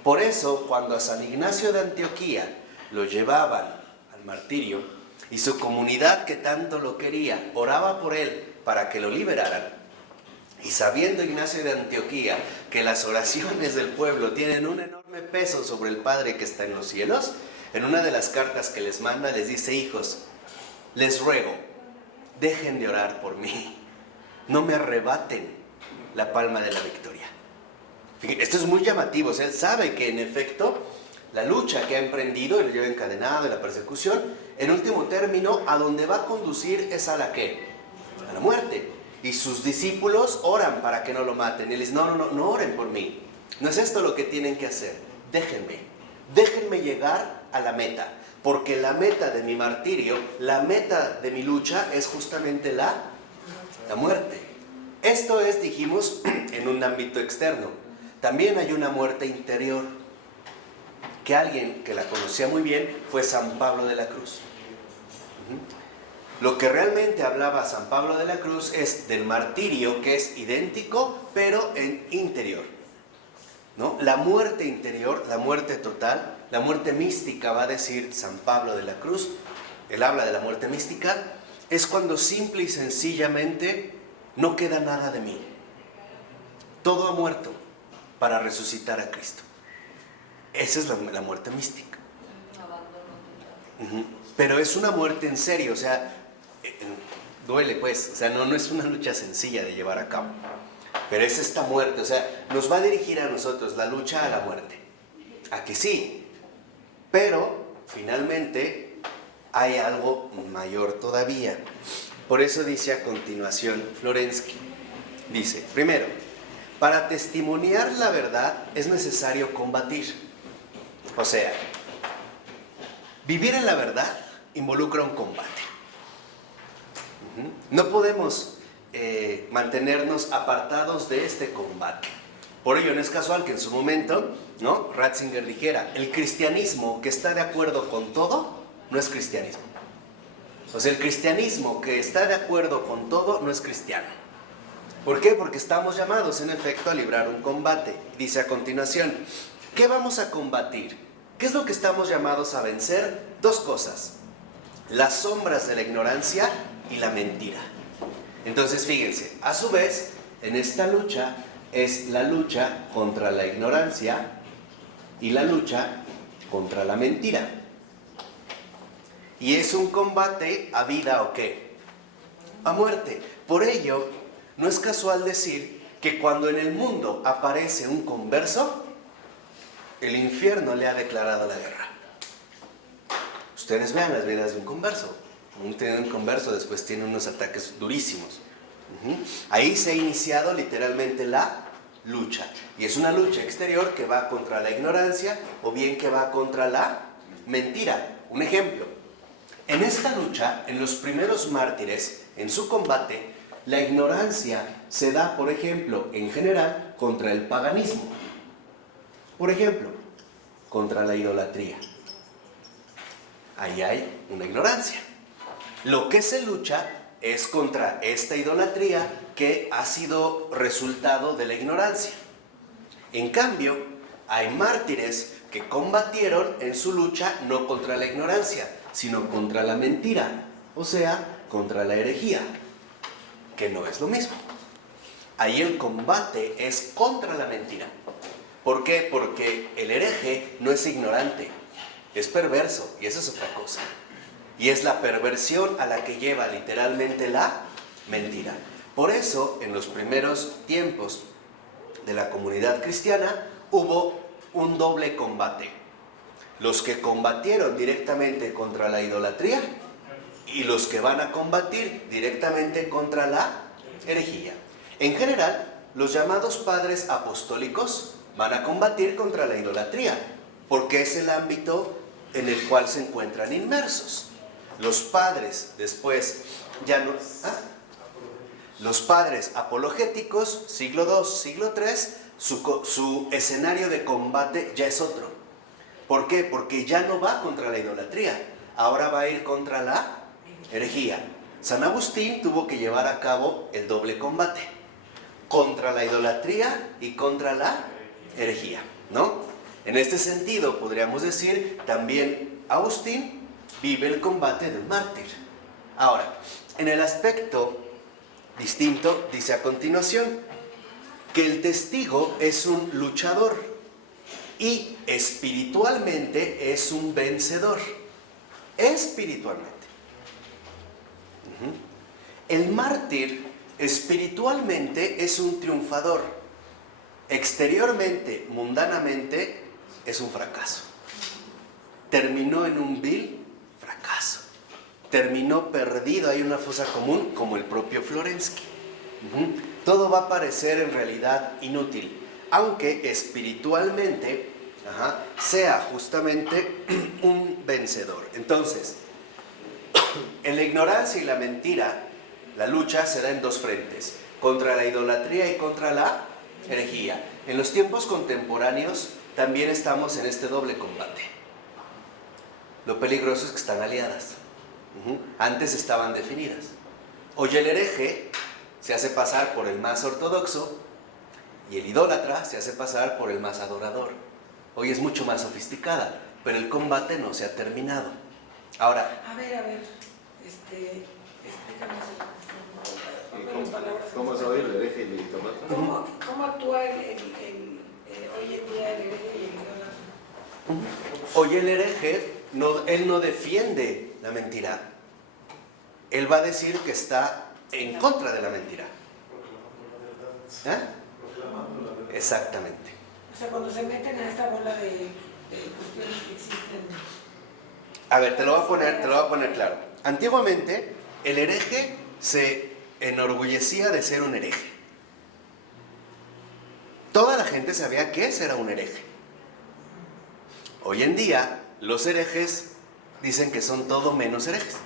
Por eso, cuando a San Ignacio de Antioquía lo llevaban al martirio y su comunidad que tanto lo quería oraba por él para que lo liberaran, y sabiendo Ignacio de Antioquía que las oraciones del pueblo tienen un enorme peso sobre el Padre que está en los cielos, en una de las cartas que les manda les dice, hijos, les ruego, dejen de orar por mí, no me arrebaten la palma de la victoria. Fíjense, esto es muy llamativo. O sea, él sabe que en efecto la lucha que ha emprendido y lo lleva encadenado en la persecución, en último término, a donde va a conducir es a la ¿qué? A la muerte. Y sus discípulos oran para que no lo maten. Él dice, no oren por mí. No es esto lo que tienen que hacer. Déjenme. déjenme llegar a la meta, porque la meta de mi martirio, la meta de mi lucha es justamente la muerte. Esto es, dijimos, en un ámbito externo. También hay una muerte interior, que alguien que la conocía muy bien fue San Pablo de la Cruz. Lo que realmente hablaba San Pablo de la Cruz es del martirio, que es idéntico, pero en interior, ¿no? La muerte interior, la muerte total, la muerte mística, va a decir San Pablo de la Cruz, él habla de la muerte mística, es cuando simple y sencillamente no queda nada de mí. Todo ha muerto para resucitar a Cristo. Esa es la muerte mística. Pero es una muerte en serio, o sea, duele pues, o sea, no es una lucha sencilla de llevar a cabo. Pero es esta muerte, o sea, nos va a dirigir a nosotros la lucha a la muerte. ¿A que sí? Pero, finalmente, hay algo mayor todavía. Por eso dice a continuación Florensky. Dice, primero, para testimoniar la verdad es necesario combatir. O sea, vivir en la verdad involucra un combate. No podemos mantenernos apartados de este combate. Por ello no es casual que en su momento, ¿no?, Ratzinger dijera, el cristianismo que está de acuerdo con todo no es cristianismo. O sea, el cristianismo que está de acuerdo con todo no es cristiano. ¿Por qué? Porque estamos llamados en efecto a librar un combate. Dice a continuación, ¿qué vamos a combatir? ¿Qué es lo que estamos llamados a vencer? Dos cosas: las sombras de la ignorancia y la mentira. Entonces fíjense, a su vez, en esta lucha es la lucha contra la ignorancia y la lucha contra la mentira. Y es un combate a vida o qué, a muerte. Por ello, no es casual decir que cuando en el mundo aparece un converso, el infierno le ha declarado la guerra. Ustedes vean las vidas de un converso. Un converso después tiene unos ataques durísimos. Ahí se ha iniciado literalmente la lucha. Y es una lucha exterior que va contra la ignorancia o bien que va contra la mentira. Un ejemplo. En esta lucha, en los primeros mártires, en su combate, la ignorancia se da, por ejemplo, en general, contra el paganismo. Por ejemplo, contra la idolatría. Ahí hay una ignorancia. Lo que se lucha es contra esta idolatría que ha sido resultado de la ignorancia. En cambio, hay mártires que combatieron en su lucha no contra la ignorancia, sino contra la mentira, o sea, contra la herejía, que no es lo mismo. Ahí el combate es contra la mentira. ¿Por qué? Porque el hereje no es ignorante, es perverso, y eso es otra cosa. Y es la perversión a la que lleva literalmente la mentira. Por eso, en los primeros tiempos de la comunidad cristiana, hubo un doble combate. Los que combatieron directamente contra la idolatría y los que van a combatir directamente contra la herejía. En general, los llamados padres apostólicos van a combatir contra la idolatría, porque es el ámbito en el cual se encuentran inmersos. Los padres después ya no... Los padres apologéticos, siglo II, siglo III, su escenario de combate ya es otro. ¿Por qué? Porque ya no va contra la idolatría, ahora va a ir contra la herejía. San Agustín tuvo que llevar a cabo el doble combate, contra la idolatría y contra la herejía, ¿no? En este sentido, podríamos decir, también Agustín vive el combate del mártir. Ahora, en el aspecto distinto, dice a continuación, que el testigo es un luchador y espiritualmente es un vencedor. Espiritualmente. El mártir espiritualmente es un triunfador. Exteriormente, mundanamente, es un fracaso. Terminó en un vil fracaso. Terminó perdido, hay una fosa común, como el propio Florensky. Todo va a parecer en realidad inútil, aunque espiritualmente sea justamente un vencedor. Entonces, en la ignorancia y la mentira, la lucha se da en dos frentes, contra la idolatría y contra la herejía. En los tiempos contemporáneos también estamos en este doble combate. Lo peligroso es que están aliadas. Antes estaban definidas. Hoy el hereje se hace pasar por el más ortodoxo y el idólatra se hace pasar por el más adorador. Hoy es mucho más sofisticada, pero el combate no se ha terminado. Ahora, A ver, explícanos ¿Cómo se oye el hereje y el idólatra? ¿Cómo actúa hoy en día el hereje y el idólatra? hoy el hereje, él no defiende la mentira. Él va a decir que está en contra de la mentira. Exactamente. O sea, cuando se meten a esta bola de cuestiones que existen. A ver, te lo voy a poner claro. Antiguamente, el hereje se enorgullecía de ser un hereje. Toda la gente sabía que ese era un hereje. Hoy en día, los herejes dicen que son todo menos herejes.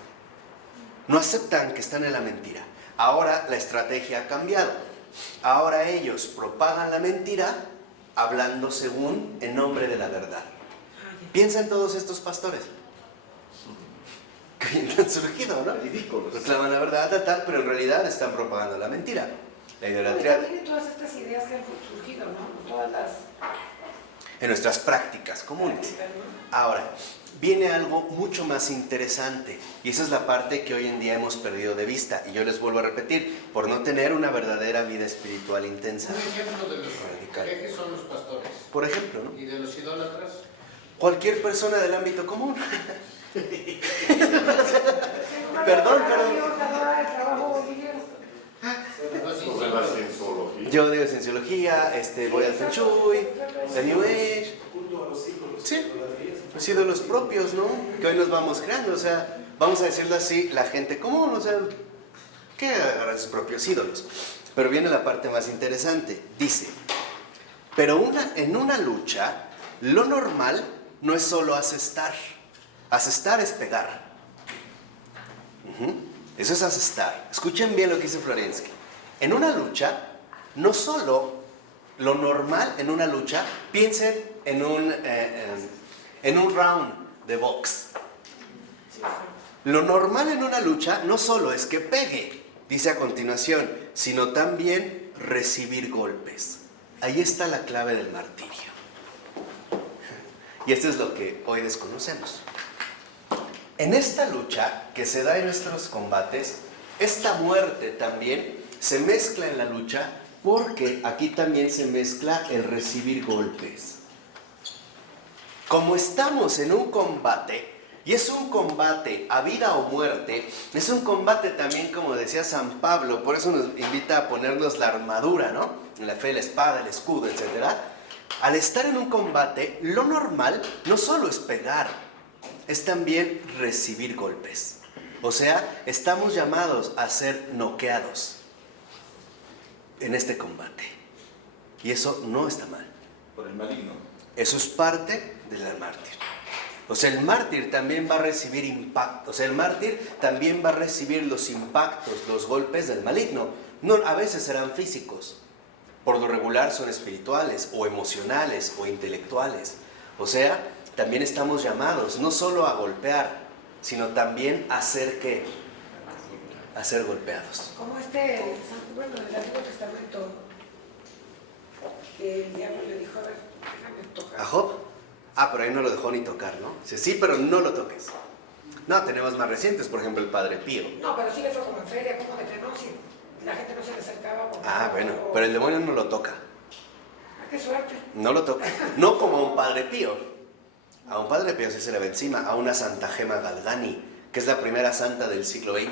No aceptan que están en la mentira. Ahora la estrategia ha cambiado. Ahora ellos propagan la mentira hablando según en nombre de la verdad. Piensa en todos estos pastores que han surgido, ¿no? Ridículos. Reclaman la verdad, tal, pero en realidad están propagando la mentira. La idolatría También todas estas ideas que han surgido, ¿no? Todas las en nuestras prácticas comunes. prácticas, ¿no? Ahora, viene algo mucho más interesante y esa es la parte que hoy en día hemos perdido de vista y yo les vuelvo a repetir, por no tener una verdadera vida espiritual intensa. Un ejemplo de los Radical. herejes son los pastores. Por ejemplo, ¿no? Y de los idólatras, Cualquier persona del ámbito común. Perdón, pero Dios adora el trabajo boliviano. los La cienciología. yo digo cienciología, voy al Feng Shui, la New Age. Sí, los ídolos propios, ¿no? Que hoy nos vamos creando, o sea, vamos a decirlo así, la gente común, o sea, que agarra sus propios ídolos. Pero viene la parte más interesante, dice, pero en una lucha, lo normal no es solo asestar. Asestar es pegar. Eso es asestar. Escuchen bien lo que dice Florensky. En una lucha, no solo lo normal en una lucha, piensen en un round de box. Lo normal en una lucha no solo es que pegue, dice a continuación, sino también recibir golpes. Ahí está la clave del martirio. Y esto es lo que hoy desconocemos. En esta lucha que se da en nuestros combates, esta muerte también se mezcla en la lucha porque aquí también se mezcla el recibir golpes. Como estamos en un combate, y es un combate a vida o muerte, es un combate también, como decía San Pablo, por eso nos invita a ponernos la armadura, ¿no? La fe, la espada, el escudo, etc. Al estar en un combate, lo normal no solo es pegar, es también recibir golpes. O sea, estamos llamados a ser noqueados en este combate. Y eso no está mal. Por el maligno. Eso es parte del mártir. O sea, el mártir también va a recibir impactos. O sea, el mártir también va a recibir los impactos, los golpes del maligno. No, a veces serán físicos. Por lo regular son espirituales o emocionales o intelectuales. O sea, también estamos llamados no solo a golpear, sino también a ser ¿qué? A ser golpeados. Como en el Antiguo Testamento, que el diablo le dijo, a ver, déjame tocar. ¿A Job? Pero ahí no lo dejó ni tocar, ¿no? Dice, sí, pero no lo toques. No, tenemos más recientes, por ejemplo, el Padre Pío. No, pero sí le fue como en feria, como de que no, si la gente no se le acercaba. Bueno, pero el demonio no lo toca. Qué suerte. No lo toca. No como a un Padre Pío. A un Padre Pío sí se le va encima. A una Santa Gema Galgani, que es la primera santa del siglo XX.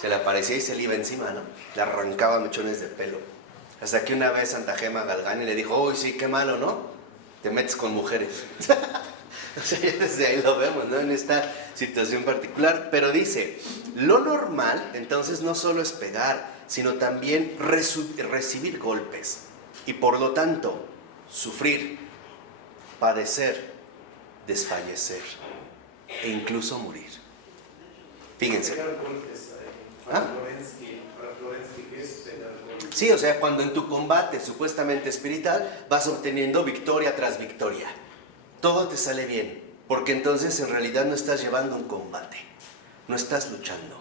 Se le aparecía y se le iba encima, ¿no? Le arrancaba mechones de pelo. Hasta que una vez Santa Gema Galgani le dijo, uy, sí, qué malo, ¿no? Te metes con mujeres. O sea, ya desde ahí lo vemos, ¿no? En esta situación particular. Pero dice, lo normal, entonces, no solo es pegar, sino también recibir golpes. Y por lo tanto, sufrir. padecer, desfallecer e incluso morir. Fíjense. ¿Ah? Sí, o sea, cuando en tu combate supuestamente espiritual vas obteniendo victoria tras victoria. Todo te sale bien, porque entonces en realidad no estás llevando un combate, no estás luchando.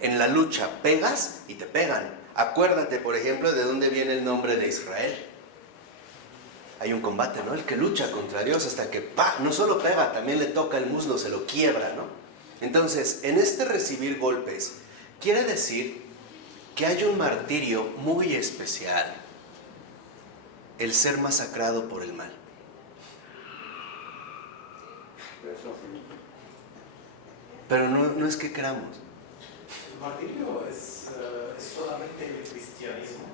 En la lucha pegas y te pegan. Acuérdate, por ejemplo, de dónde viene el nombre de Israel. Hay un combate, ¿no? El que lucha contra Dios hasta que ¡pah! No solo pega, también le toca el muslo, se lo quiebra, ¿no? Entonces, en este recibir golpes, quiere decir que hay un martirio muy especial, el ser masacrado por el mal. Pero no es que queramos. El martirio es solamente el cristianismo.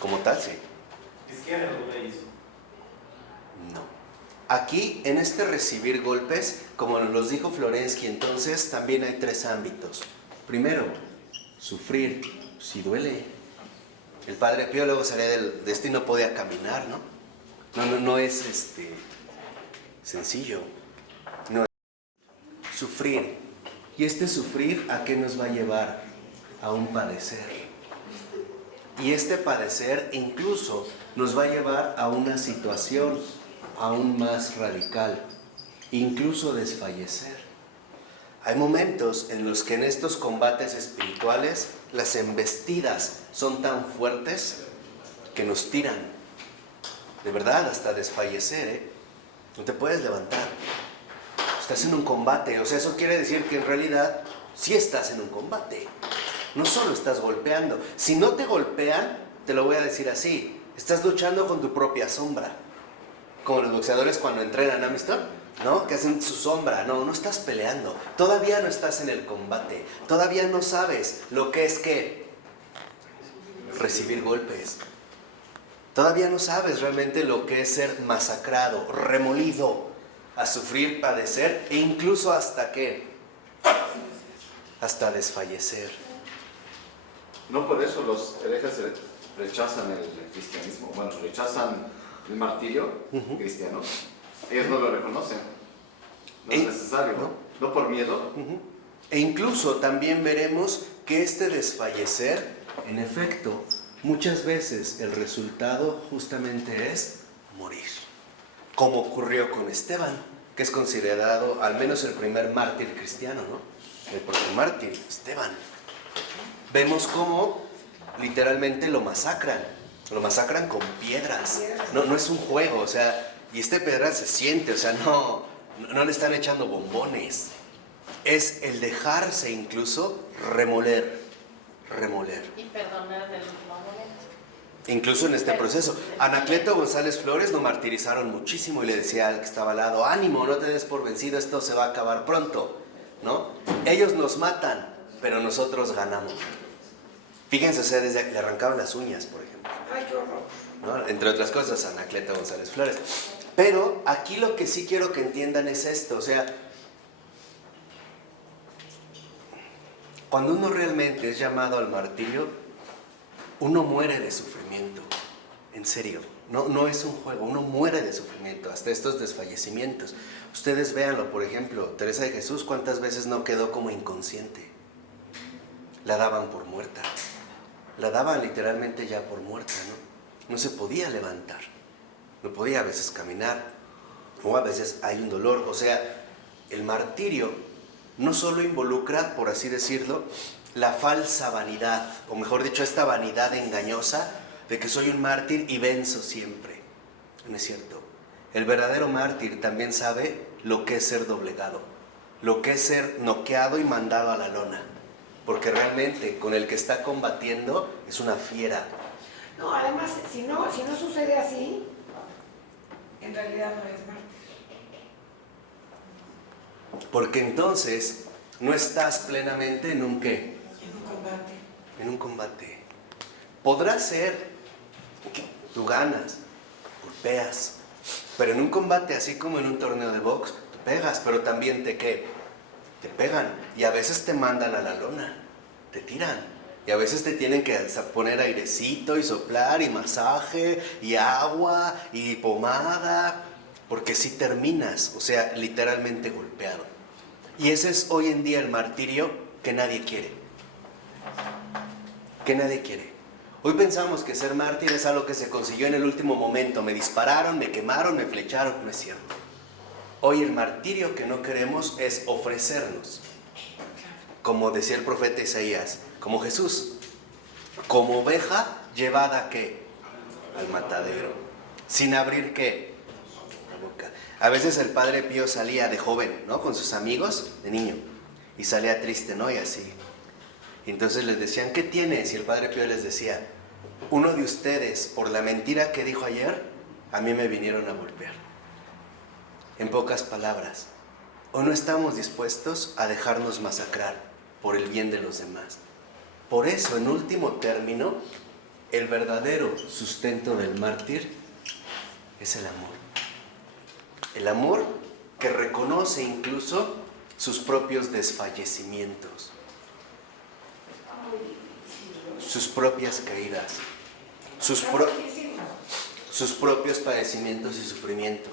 Como tal, sí. Es que era el judaísmo. No. Aquí, en este recibir golpes, como nos dijo Florensky, entonces también hay 3 ámbitos. Primero, sufrir, si duele. El Padre Pío luego salía del destino, no podía caminar, ¿no? No es sencillo. No. Sufrir. ¿Y este sufrir a qué nos va a llevar? A un padecer. Y este padecer incluso nos va a llevar a una situación aún más radical, incluso desfallecer. Hay momentos en los que en estos combates espirituales las embestidas son tan fuertes que nos tiran, de verdad, hasta desfallecer, ¿eh? No te puedes levantar. Estás en un combate, o sea, eso quiere decir que en realidad sí estás en un combate. No solo estás golpeando. Si no te golpean, te lo voy a decir así, estás luchando con tu propia sombra. Como los boxeadores cuando entrenan, ¿han visto? ¿No? Que hacen su sombra. No estás peleando. Todavía no estás en el combate. Todavía no sabes lo que es que recibir golpes. Todavía no sabes realmente lo que es ser masacrado, remolido, a sufrir, padecer e incluso hasta ¿qué? Hasta desfallecer. No por eso los herejes rechazan el cristianismo. Bueno, rechazan el martirio cristiano. Ellos no lo reconocen. No es necesario. No por miedo. E incluso también veremos que este desfallecer, en efecto, muchas veces el resultado justamente es morir. Como ocurrió con Esteban, que es considerado al menos el primer mártir cristiano, ¿no? El propio mártir, Esteban. Vemos cómo literalmente lo masacran con piedras. No es un juego, o sea, y este piedra se siente, o sea, no le están echando bombones. Es el dejarse incluso remoler. Y perdonar del último momento. Incluso en este proceso. Anacleto González Flores lo martirizaron muchísimo y le decía al que estaba al lado, ánimo, no te des por vencido, esto se va a acabar pronto, ¿no? Ellos nos matan, pero nosotros ganamos. Fíjense, o sea, desde que le arrancaban las uñas, por ejemplo. Ay, qué horror. ¿No? Entre otras cosas, Anacleto González Flores. Pero aquí lo que sí quiero que entiendan es esto, o sea, cuando uno realmente es llamado al martirio, uno muere de sufrimiento, en serio, no es un juego, uno muere de sufrimiento, hasta estos desfallecimientos. Ustedes véanlo, por ejemplo, Teresa de Jesús, ¿cuántas veces no quedó como inconsciente? La daban por muerta, la daban literalmente ya por muerta, ¿no? No se podía levantar, no podía a veces caminar, o a veces hay un dolor, o sea, el martirio no solo involucra, por así decirlo, la falsa vanidad, o mejor dicho, esta vanidad engañosa de que soy un mártir y venzo siempre. No es cierto. El verdadero mártir también sabe lo que es ser doblegado, lo que es ser noqueado y mandado a la lona, porque realmente con el que está combatiendo es una fiera. No, además, si no sucede así, en realidad no es mártir. Porque entonces no estás plenamente en un ¿qué? En un combate. En un combate. Podrá ser que tú ganas, golpeas, pero en un combate así como en un torneo de box, tú pegas, pero también ¿qué? Te pegan y a veces te mandan a la lona, te tiran. Y a veces te tienen que poner airecito y soplar y masaje y agua y pomada. porque si terminas, o sea, literalmente golpeado. Y ese es hoy en día el martirio que nadie quiere. Que nadie quiere. Hoy pensamos que ser mártir es algo que se consiguió en el último momento. Me dispararon, me quemaron, me flecharon. No es cierto. Hoy el martirio que no queremos es ofrecernos. Como decía el profeta Isaías, como Jesús. Como oveja llevada, ¿qué? Al matadero. Sin abrir, ¿qué? La boca. A veces el Padre Pío salía de joven, ¿no? Con sus amigos, de niño. Y salía triste, ¿no? Y así. Y entonces les decían, ¿qué tienes? Y el Padre Pío les decía, uno de ustedes, por la mentira que dijo ayer, a mí me vinieron a golpear. En pocas palabras, hoy no estamos dispuestos a dejarnos masacrar por el bien de los demás. Por eso, en último término, el verdadero sustento del mártir es el amor. El amor que reconoce incluso sus propios desfallecimientos, sus propias caídas, sus propios padecimientos y sufrimientos.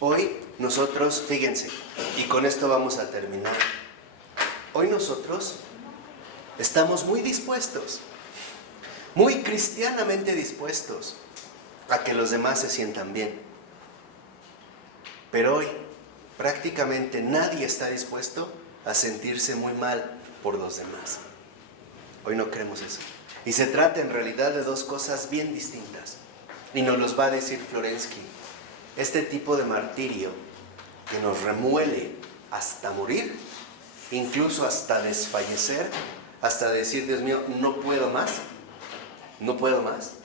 Hoy nosotros, fíjense, y con esto vamos a terminar, hoy nosotros estamos muy dispuestos, muy cristianamente dispuestos a que los demás se sientan bien. Pero hoy prácticamente nadie está dispuesto a sentirse muy mal por los demás. Hoy no queremos eso. Y se trata en realidad de dos cosas bien distintas. Y nos los va a decir Florensky. Este tipo de martirio que nos remuele hasta morir, incluso hasta desfallecer, hasta decir, Dios mío, no puedo más,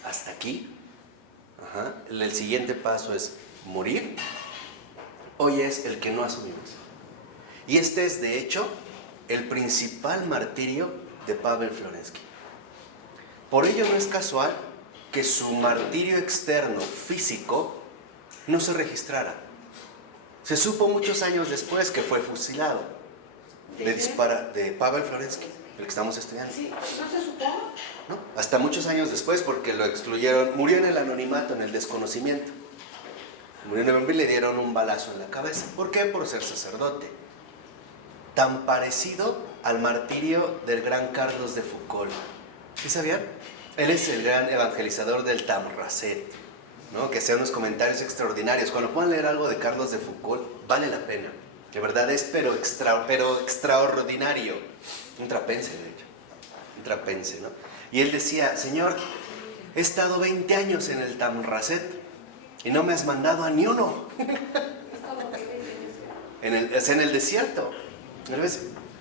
hasta aquí. El siguiente paso es morir. Hoy es el que no asumimos. Y este es, de hecho, el principal martirio de Pavel Florensky. Por ello no es casual que su martirio externo, físico, no se registrara. Se supo muchos años después que fue fusilado de Pavel Florensky, el que estamos estudiando. Sí, ¿no se supo? ¿No? Hasta muchos años después, porque lo excluyeron, murió en el anonimato, en el desconocimiento. Murió en November y le dieron un balazo en la cabeza. ¿Por qué? Por ser sacerdote. Tan parecido al martirio del gran Carlos de Foucault. ¿Sí sabían? Él es el gran evangelizador del Tamraset, ¿no? Que hacía unos comentarios extraordinarios. Cuando puedan leer algo de Carlos de Foucault, vale la pena. De verdad es pero extraordinario. Un trapense, de hecho. Un trapense, ¿no? Y él decía, Señor, he estado 20 años en el Tamraset y no me has mandado a ni uno. en el desierto.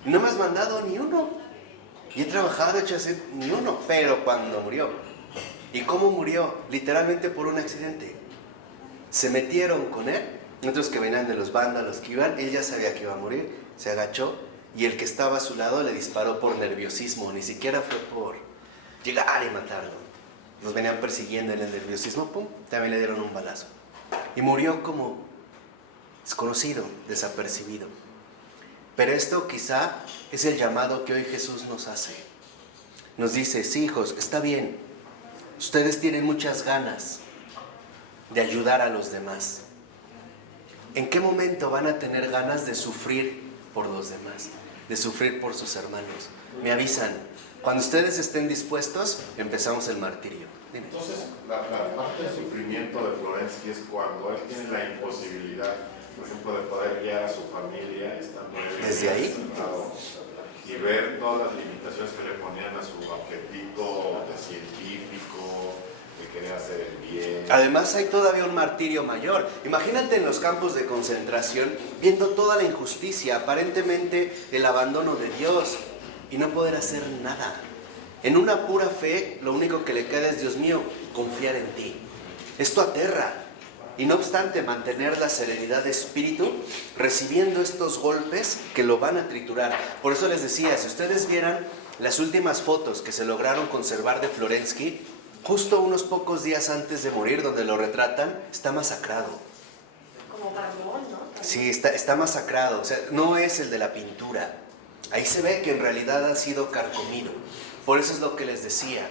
No me has mandado ni uno. Y he trabajado, hecho así, ni uno. Pero cuando murió. ¿Y cómo murió? Literalmente por un accidente. Se metieron con él. Otros que venían de los vándalos que iban, él ya sabía que iba a morir. Se agachó y el que estaba a su lado le disparó por nerviosismo. Ni siquiera fue por llegar y matarlo. Nos venían persiguiendo en el nerviosismo, pum, también le dieron un balazo. Y murió como desconocido, desapercibido. Pero esto quizá es el llamado que hoy Jesús nos hace. Nos dice, sí, hijos, está bien. Ustedes tienen muchas ganas de ayudar a los demás. ¿En qué momento van a tener ganas de sufrir por los demás? De sufrir por sus hermanos. Me avisan. Cuando ustedes estén dispuestos, empezamos el martirio. Dime. Entonces, la parte de sufrimiento de Florensky es cuando él tiene la imposibilidad, por ejemplo, de poder guiar a su familia, estando él ¿Desde ahí? encerrado, y ver todas las limitaciones que le ponían a su objetito de científico, de querer hacer el bien. Además hay todavía un martirio mayor. Imagínate en los campos de concentración, viendo toda la injusticia, aparentemente el abandono de Dios, y no poder hacer nada. En una pura fe, lo único que le queda es, Dios mío, confiar en ti. Esto aterra. Y no obstante, mantener la serenidad de espíritu, recibiendo estos golpes que lo van a triturar. Por eso les decía, si ustedes vieran las últimas fotos que se lograron conservar de Florensky, justo unos pocos días antes de morir, donde lo retratan, está masacrado. Como carbón, ¿no? Sí, está masacrado. O sea, no es el de la pintura. Ahí se ve que en realidad ha sido carcomido. Por eso es lo que les decía.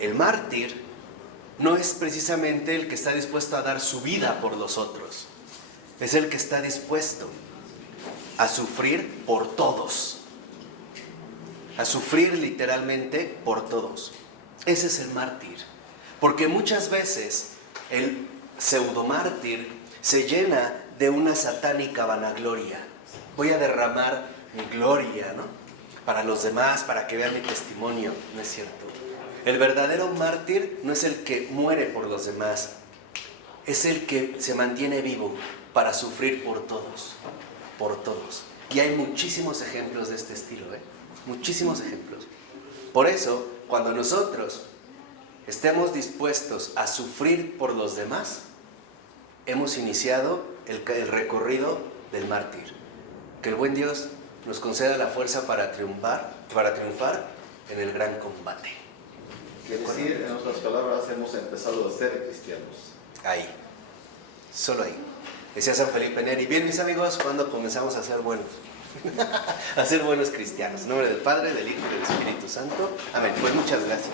El mártir no es precisamente el que está dispuesto a dar su vida por los otros. Es el que está dispuesto a sufrir por todos. A sufrir literalmente por todos. Ese es el mártir. Porque muchas veces el pseudomártir se llena de una satánica vanagloria. Voy a derramar mi gloria, ¿no? Para los demás, para que vean mi testimonio. No es cierto. El verdadero mártir no es el que muere por los demás. Es el que se mantiene vivo para sufrir por todos. Por todos. Y hay muchísimos ejemplos de este estilo, ¿eh? Muchísimos ejemplos. Por eso, cuando nosotros estemos dispuestos a sufrir por los demás, hemos iniciado el recorrido del mártir. Que el buen Dios nos conceda la fuerza para triunfar en el gran combate. Quiere decir, en otras palabras, hemos empezado a ser cristianos. Ahí, solo ahí. Decía San Felipe Neri, bien mis amigos, cuando comenzamos a ser buenos. A ser buenos cristianos. En nombre del Padre, del Hijo y del Espíritu Santo. Amén. Pues muchas gracias.